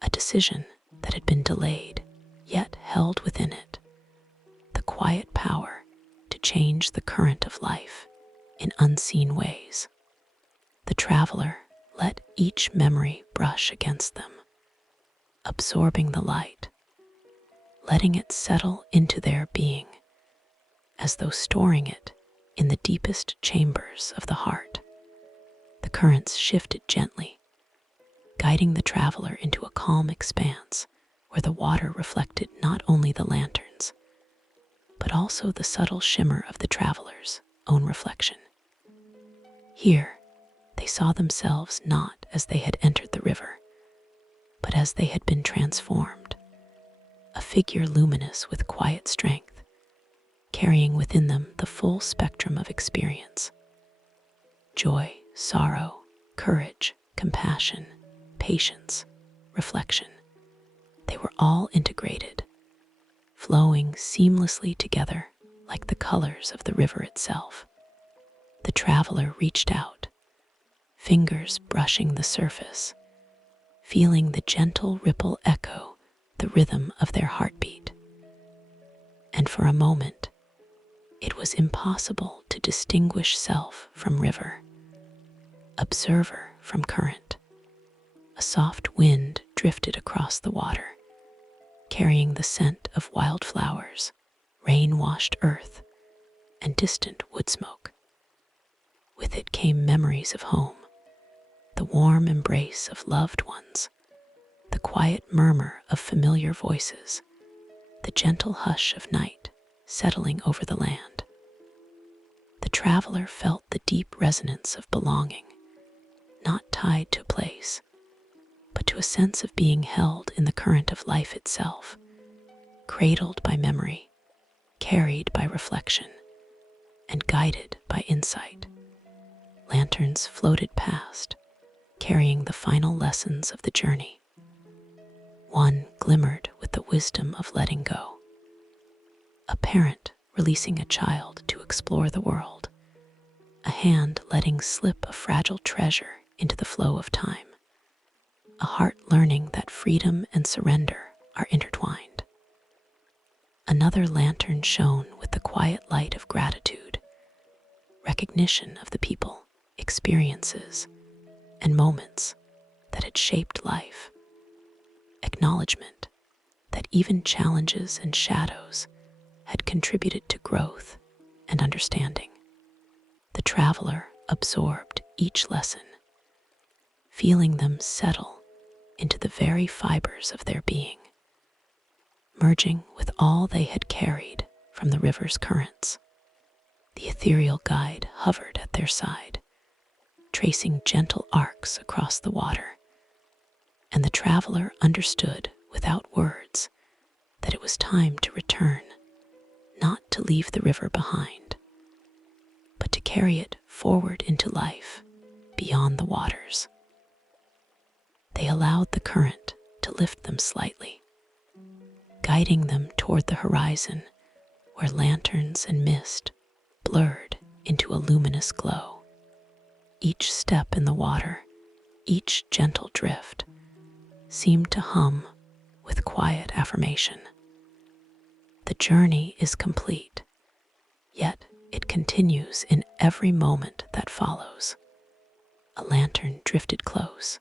A decision that had been delayed, yet held within it the quiet power to change the current of life in unseen ways. The traveler let each memory brush against them, absorbing the light, letting it settle into their being, as though storing it in the deepest chambers of the heart. The currents shifted gently, guiding the traveler into a calm expanse where the water reflected not only the lanterns, but also the subtle shimmer of the traveler's own reflection. Here, they saw themselves not as they had entered the river, but as they had been transformed, a figure luminous with quiet strength, carrying within them the full spectrum of experience. Joy, sorrow, courage, compassion, patience, reflection. They were all integrated, flowing seamlessly together like the colors of the river itself. The traveler reached out, fingers brushing the surface, feeling the gentle ripple echo the rhythm of their heartbeat. And for a moment, it was impossible to distinguish self from river, observer from current. A soft wind drifted across the water, carrying the scent of wildflowers, rain-washed earth, and distant wood smoke. With it came memories of home, the warm embrace of loved ones, the quiet murmur of familiar voices, the gentle hush of night settling over the land. The traveler felt the deep resonance of belonging, not tied to a place, but to a sense of being held in the current of life itself, cradled by memory, carried by reflection, and guided by insight. Lanterns floated past, carrying the final lessons of the journey. One glimmered with the wisdom of letting go. A parent releasing a child to explore the world. A hand letting slip a fragile treasure into the flow of time. A heart learning that freedom and surrender are intertwined. Another lantern shone with the quiet light of gratitude, recognition of the people, experiences, and moments that had shaped life. Acknowledgement that even challenges and shadows had contributed to growth and understanding. The traveler absorbed each lesson, feeling them settle into the very fibers of their being, merging with all they had carried from the river's currents. The ethereal guide hovered at their side, tracing gentle arcs across the water, and the traveler understood without words that it was time to return, not to leave the river behind, but to carry it forward into life beyond the waters. They allowed the current to lift them slightly, guiding them toward the horizon where lanterns and mist blurred into a luminous glow. Each step in the water, each gentle drift, seemed to hum with quiet affirmation. The journey is complete, yet it continues in every moment that follows. A lantern drifted close,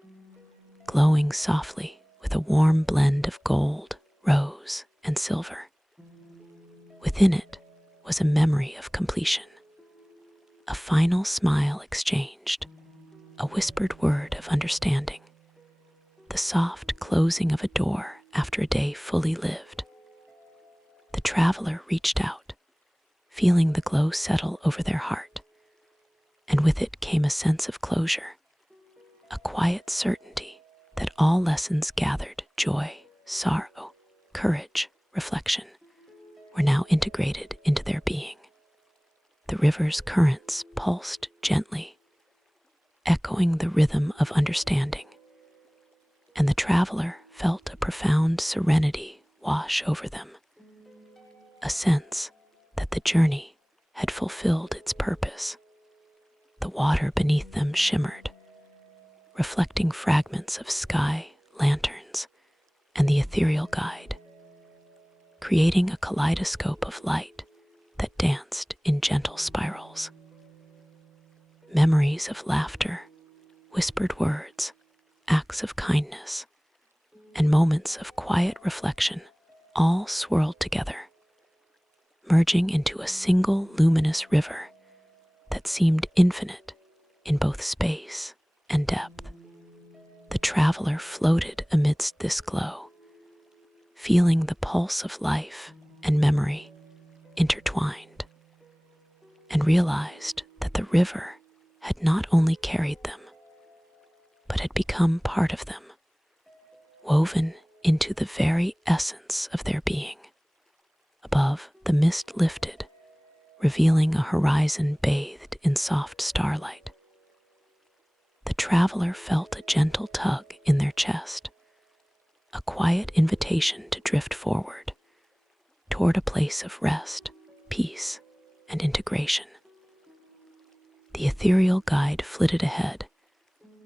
glowing softly with a warm blend of gold, rose, and silver. Within it was a memory of completion, a final smile exchanged, a whispered word of understanding, the soft closing of a door after a day fully lived. The traveler reached out, feeling the glow settle over their heart, and with it came a sense of closure, a quiet certainty that all lessons gathered, joy, sorrow, courage, reflection, were now integrated into their being. The river's currents pulsed gently, echoing the rhythm of understanding, and the traveler felt a profound serenity wash over them, a sense that the journey had fulfilled its purpose. The water beneath them shimmered, reflecting fragments of sky, lanterns, and the ethereal guide, creating a kaleidoscope of light that danced in gentle spirals. Memories of laughter, whispered words, acts of kindness, and moments of quiet reflection all swirled together, merging into a single luminous river that seemed infinite in both space and depth. The traveler floated amidst this glow, feeling the pulse of life and memory intertwined, and realized that the river had not only carried them, but had become part of them, woven into the very essence of their being. Above, the mist lifted, revealing a horizon bathed in soft starlight. The traveler felt a gentle tug in their chest, a quiet invitation to drift forward toward a place of rest, peace, and integration. The ethereal guide flitted ahead,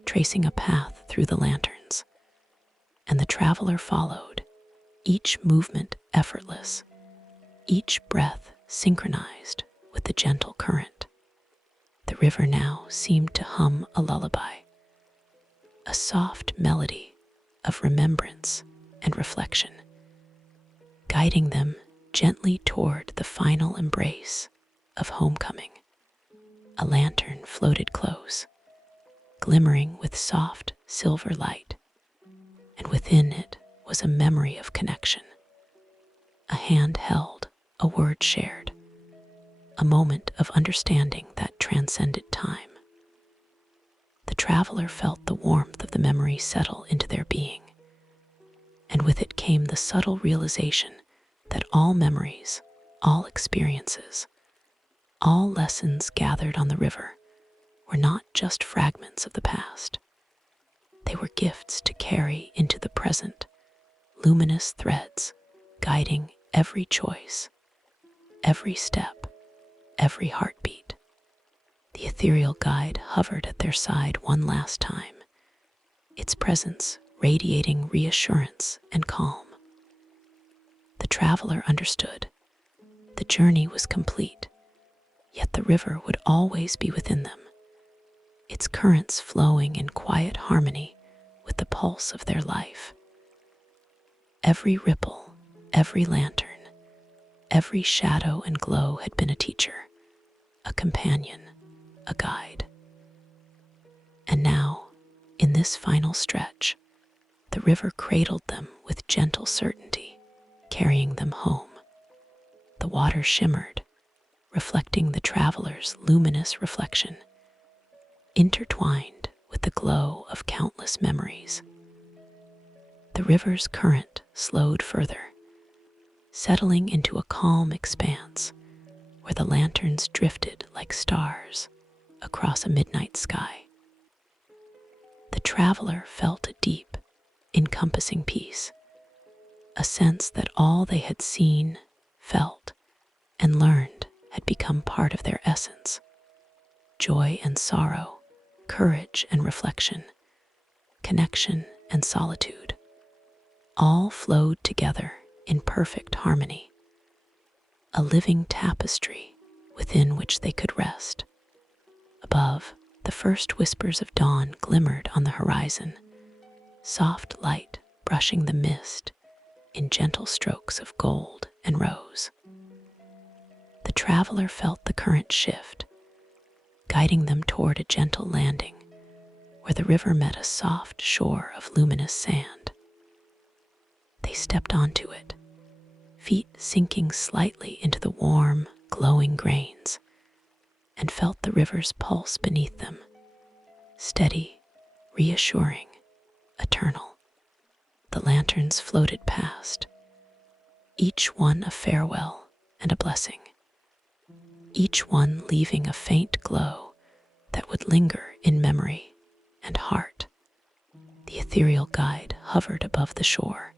tracing a path through the lanterns, and the traveler followed, each movement effortless, each breath synchronized with the gentle current. The river now seemed to hum a lullaby, a soft melody of remembrance and reflection, guiding them gently toward the final embrace of homecoming. A lantern floated close, glimmering with soft silver light, and within it was a memory of connection. A hand held, a word shared, a moment of understanding that transcended time. The traveler felt the warmth of the memory settle into their being, and with it came the subtle realization that all memories, all experiences, all lessons gathered on the river were not just fragments of the past. They were gifts to carry into the present, luminous threads guiding every choice, every step, every heartbeat. The ethereal guide hovered at their side one last time, its presence radiating reassurance and calm. The traveler understood. The journey was complete, yet the river would always be within them, its currents flowing in quiet harmony with the pulse of their life. Every ripple, every lantern, every shadow and glow had been a teacher, a companion, a guide. And now, in this final stretch, the river cradled them with gentle certainty, carrying them home. The water shimmered, reflecting the traveler's luminous reflection, intertwined with the glow of countless memories. The river's current slowed further, settling into a calm expanse where the lanterns drifted like stars across a midnight sky. The traveler felt a deep, encompassing peace, a sense that all they had seen, felt, and learned had become part of their essence. Joy and sorrow, courage and reflection, connection and solitude, all flowed together in perfect harmony, a living tapestry within which they could rest. Above, the first whispers of dawn glimmered on the horizon, soft light brushing the mist in gentle strokes of gold and rose. The traveler felt the current shift, guiding them toward a gentle landing where the river met a soft shore of luminous sand. They stepped onto it, feet sinking slightly into the warm, glowing grains, and felt the river's pulse beneath them, steady, reassuring, eternal. The lanterns floated past, each one a farewell and a blessing, each one leaving a faint glow that would linger in memory and heart. The ethereal guide hovered above the shore,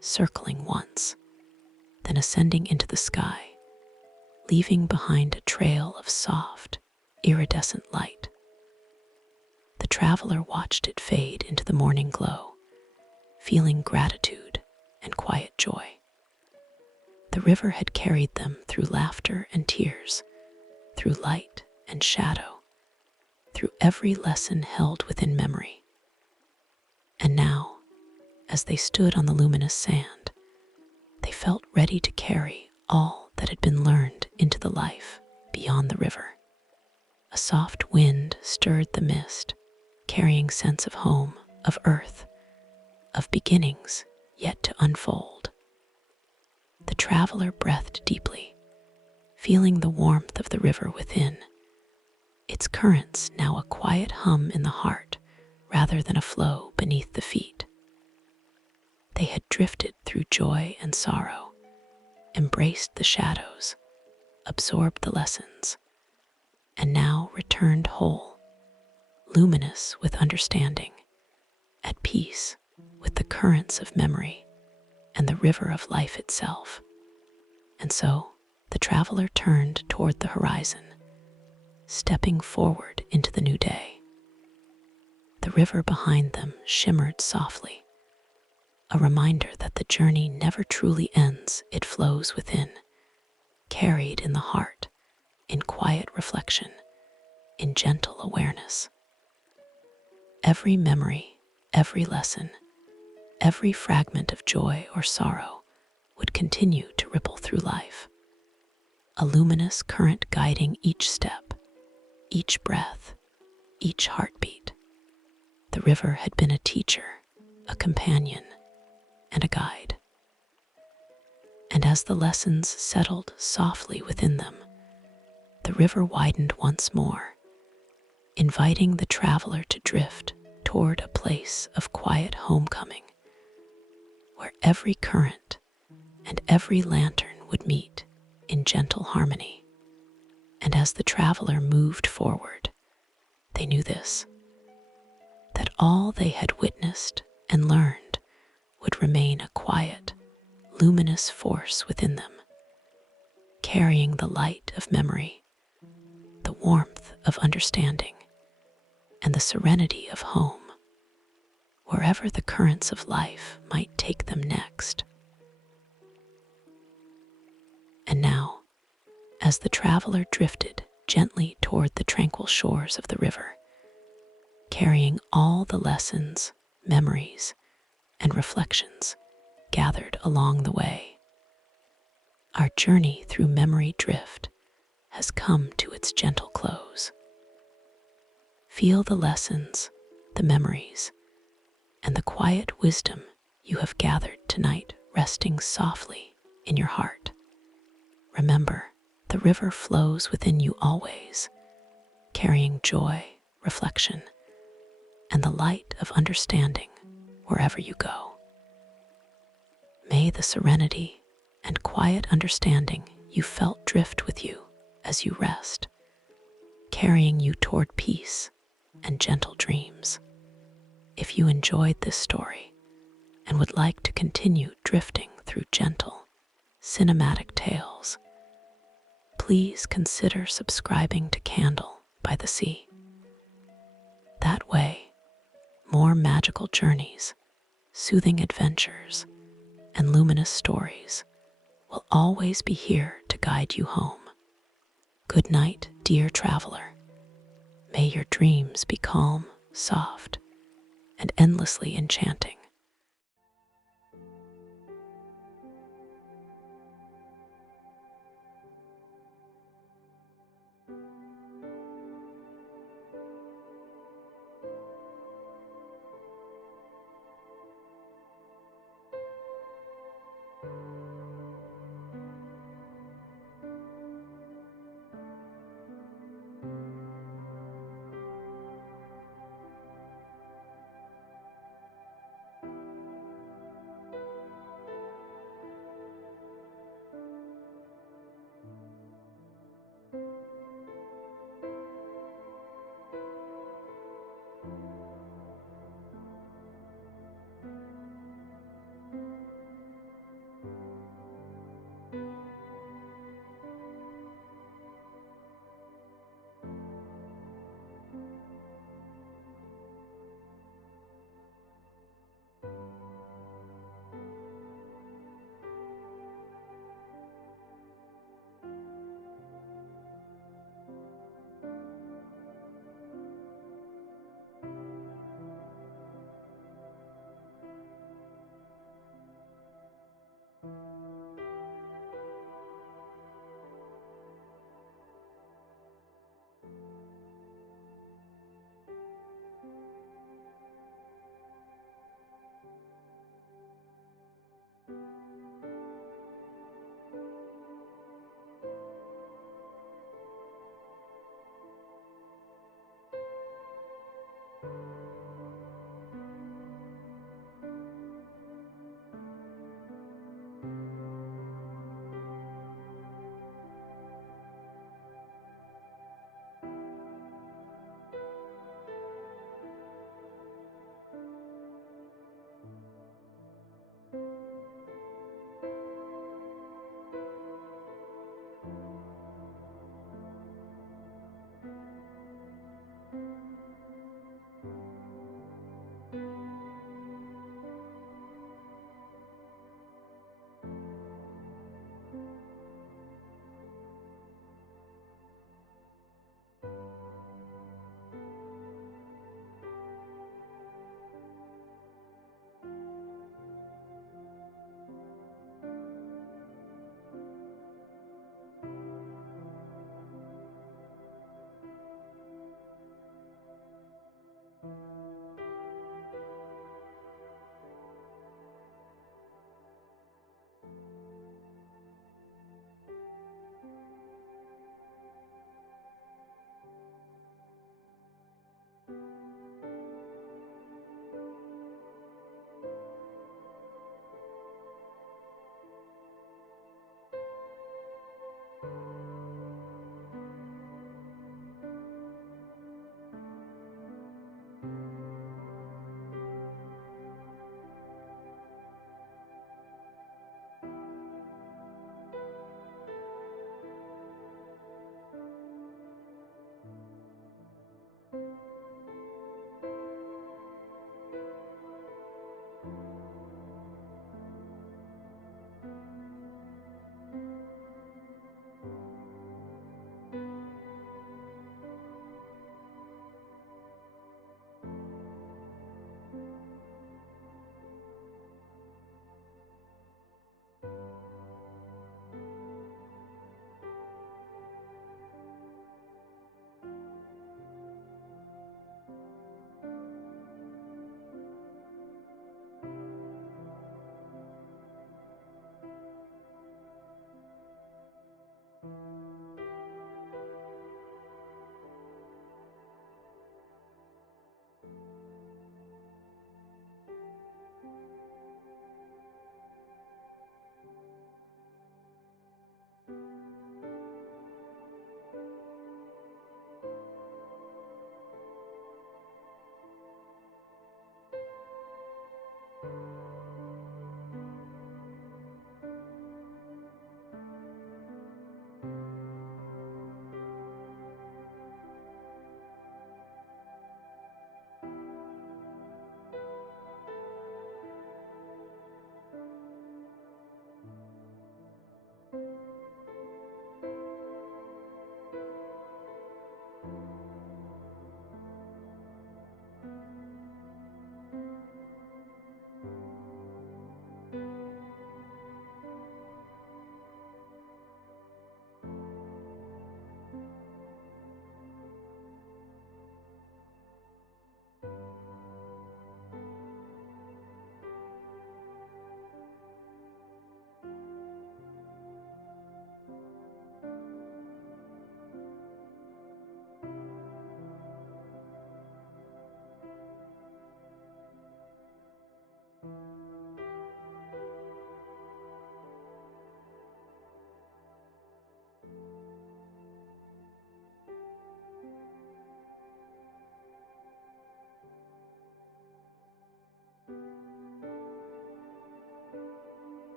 circling once, then ascending into the sky, leaving behind a trail of soft, iridescent light. The traveler watched it fade into the morning glow, feeling gratitude and quiet joy. The river had carried them through laughter and tears, through light and shadow, through every lesson held within memory. And now, as they stood on the luminous sand, they felt ready to carry all that had been learned into the life beyond the river. A soft wind stirred the mist, carrying sense of home, of earth, of beginnings yet to unfold. The traveler breathed deeply, feeling the warmth of the river within, its currents now a quiet hum in the heart rather than a flow beneath the feet. They had drifted through joy and sorrow, embraced the shadows, absorbed the lessons, and now returned whole, luminous with understanding, at peace with the currents of memory and the river of life itself. And so the traveler turned toward the horizon, stepping forward into the new day. The river behind them shimmered softly, a reminder that the journey never truly ends. It flows within, carried in the heart, in quiet reflection, in gentle awareness. Every memory, every lesson, every fragment of joy or sorrow would continue to ripple through life, a luminous current guiding each step, each breath, each heartbeat. The river had been a teacher, a companion, and a guide. And as the lessons settled softly within them, the river widened once more, inviting the traveler to drift toward a place of quiet homecoming, where every current and every lantern would meet in gentle harmony. And as the traveler moved forward, they knew this, that all they had witnessed and learned would remain a quiet, luminous force within them, carrying the light of memory, the warmth of understanding, and the serenity of home, wherever the currents of life might take them next. And now, as the traveler drifted gently toward the tranquil shores of the river, carrying all the lessons, memories, and reflections gathered along the way, our journey through memory drift has come to its gentle close. Feel the lessons, the memories, and the quiet wisdom you have gathered tonight resting softly in your heart. Remember, the river flows within you always, carrying joy, reflection, and the light of understanding wherever you go. May the serenity and quiet understanding you felt drift with you as you rest, carrying you toward peace and gentle dreams. If you enjoyed this story and would like to continue drifting through gentle, cinematic tales, please consider subscribing to Candle by the Sea. That way, more magical journeys, soothing adventures, and luminous stories will always be here to guide you home. Good night, dear traveler. May your dreams be calm, soft, and endlessly enchanting.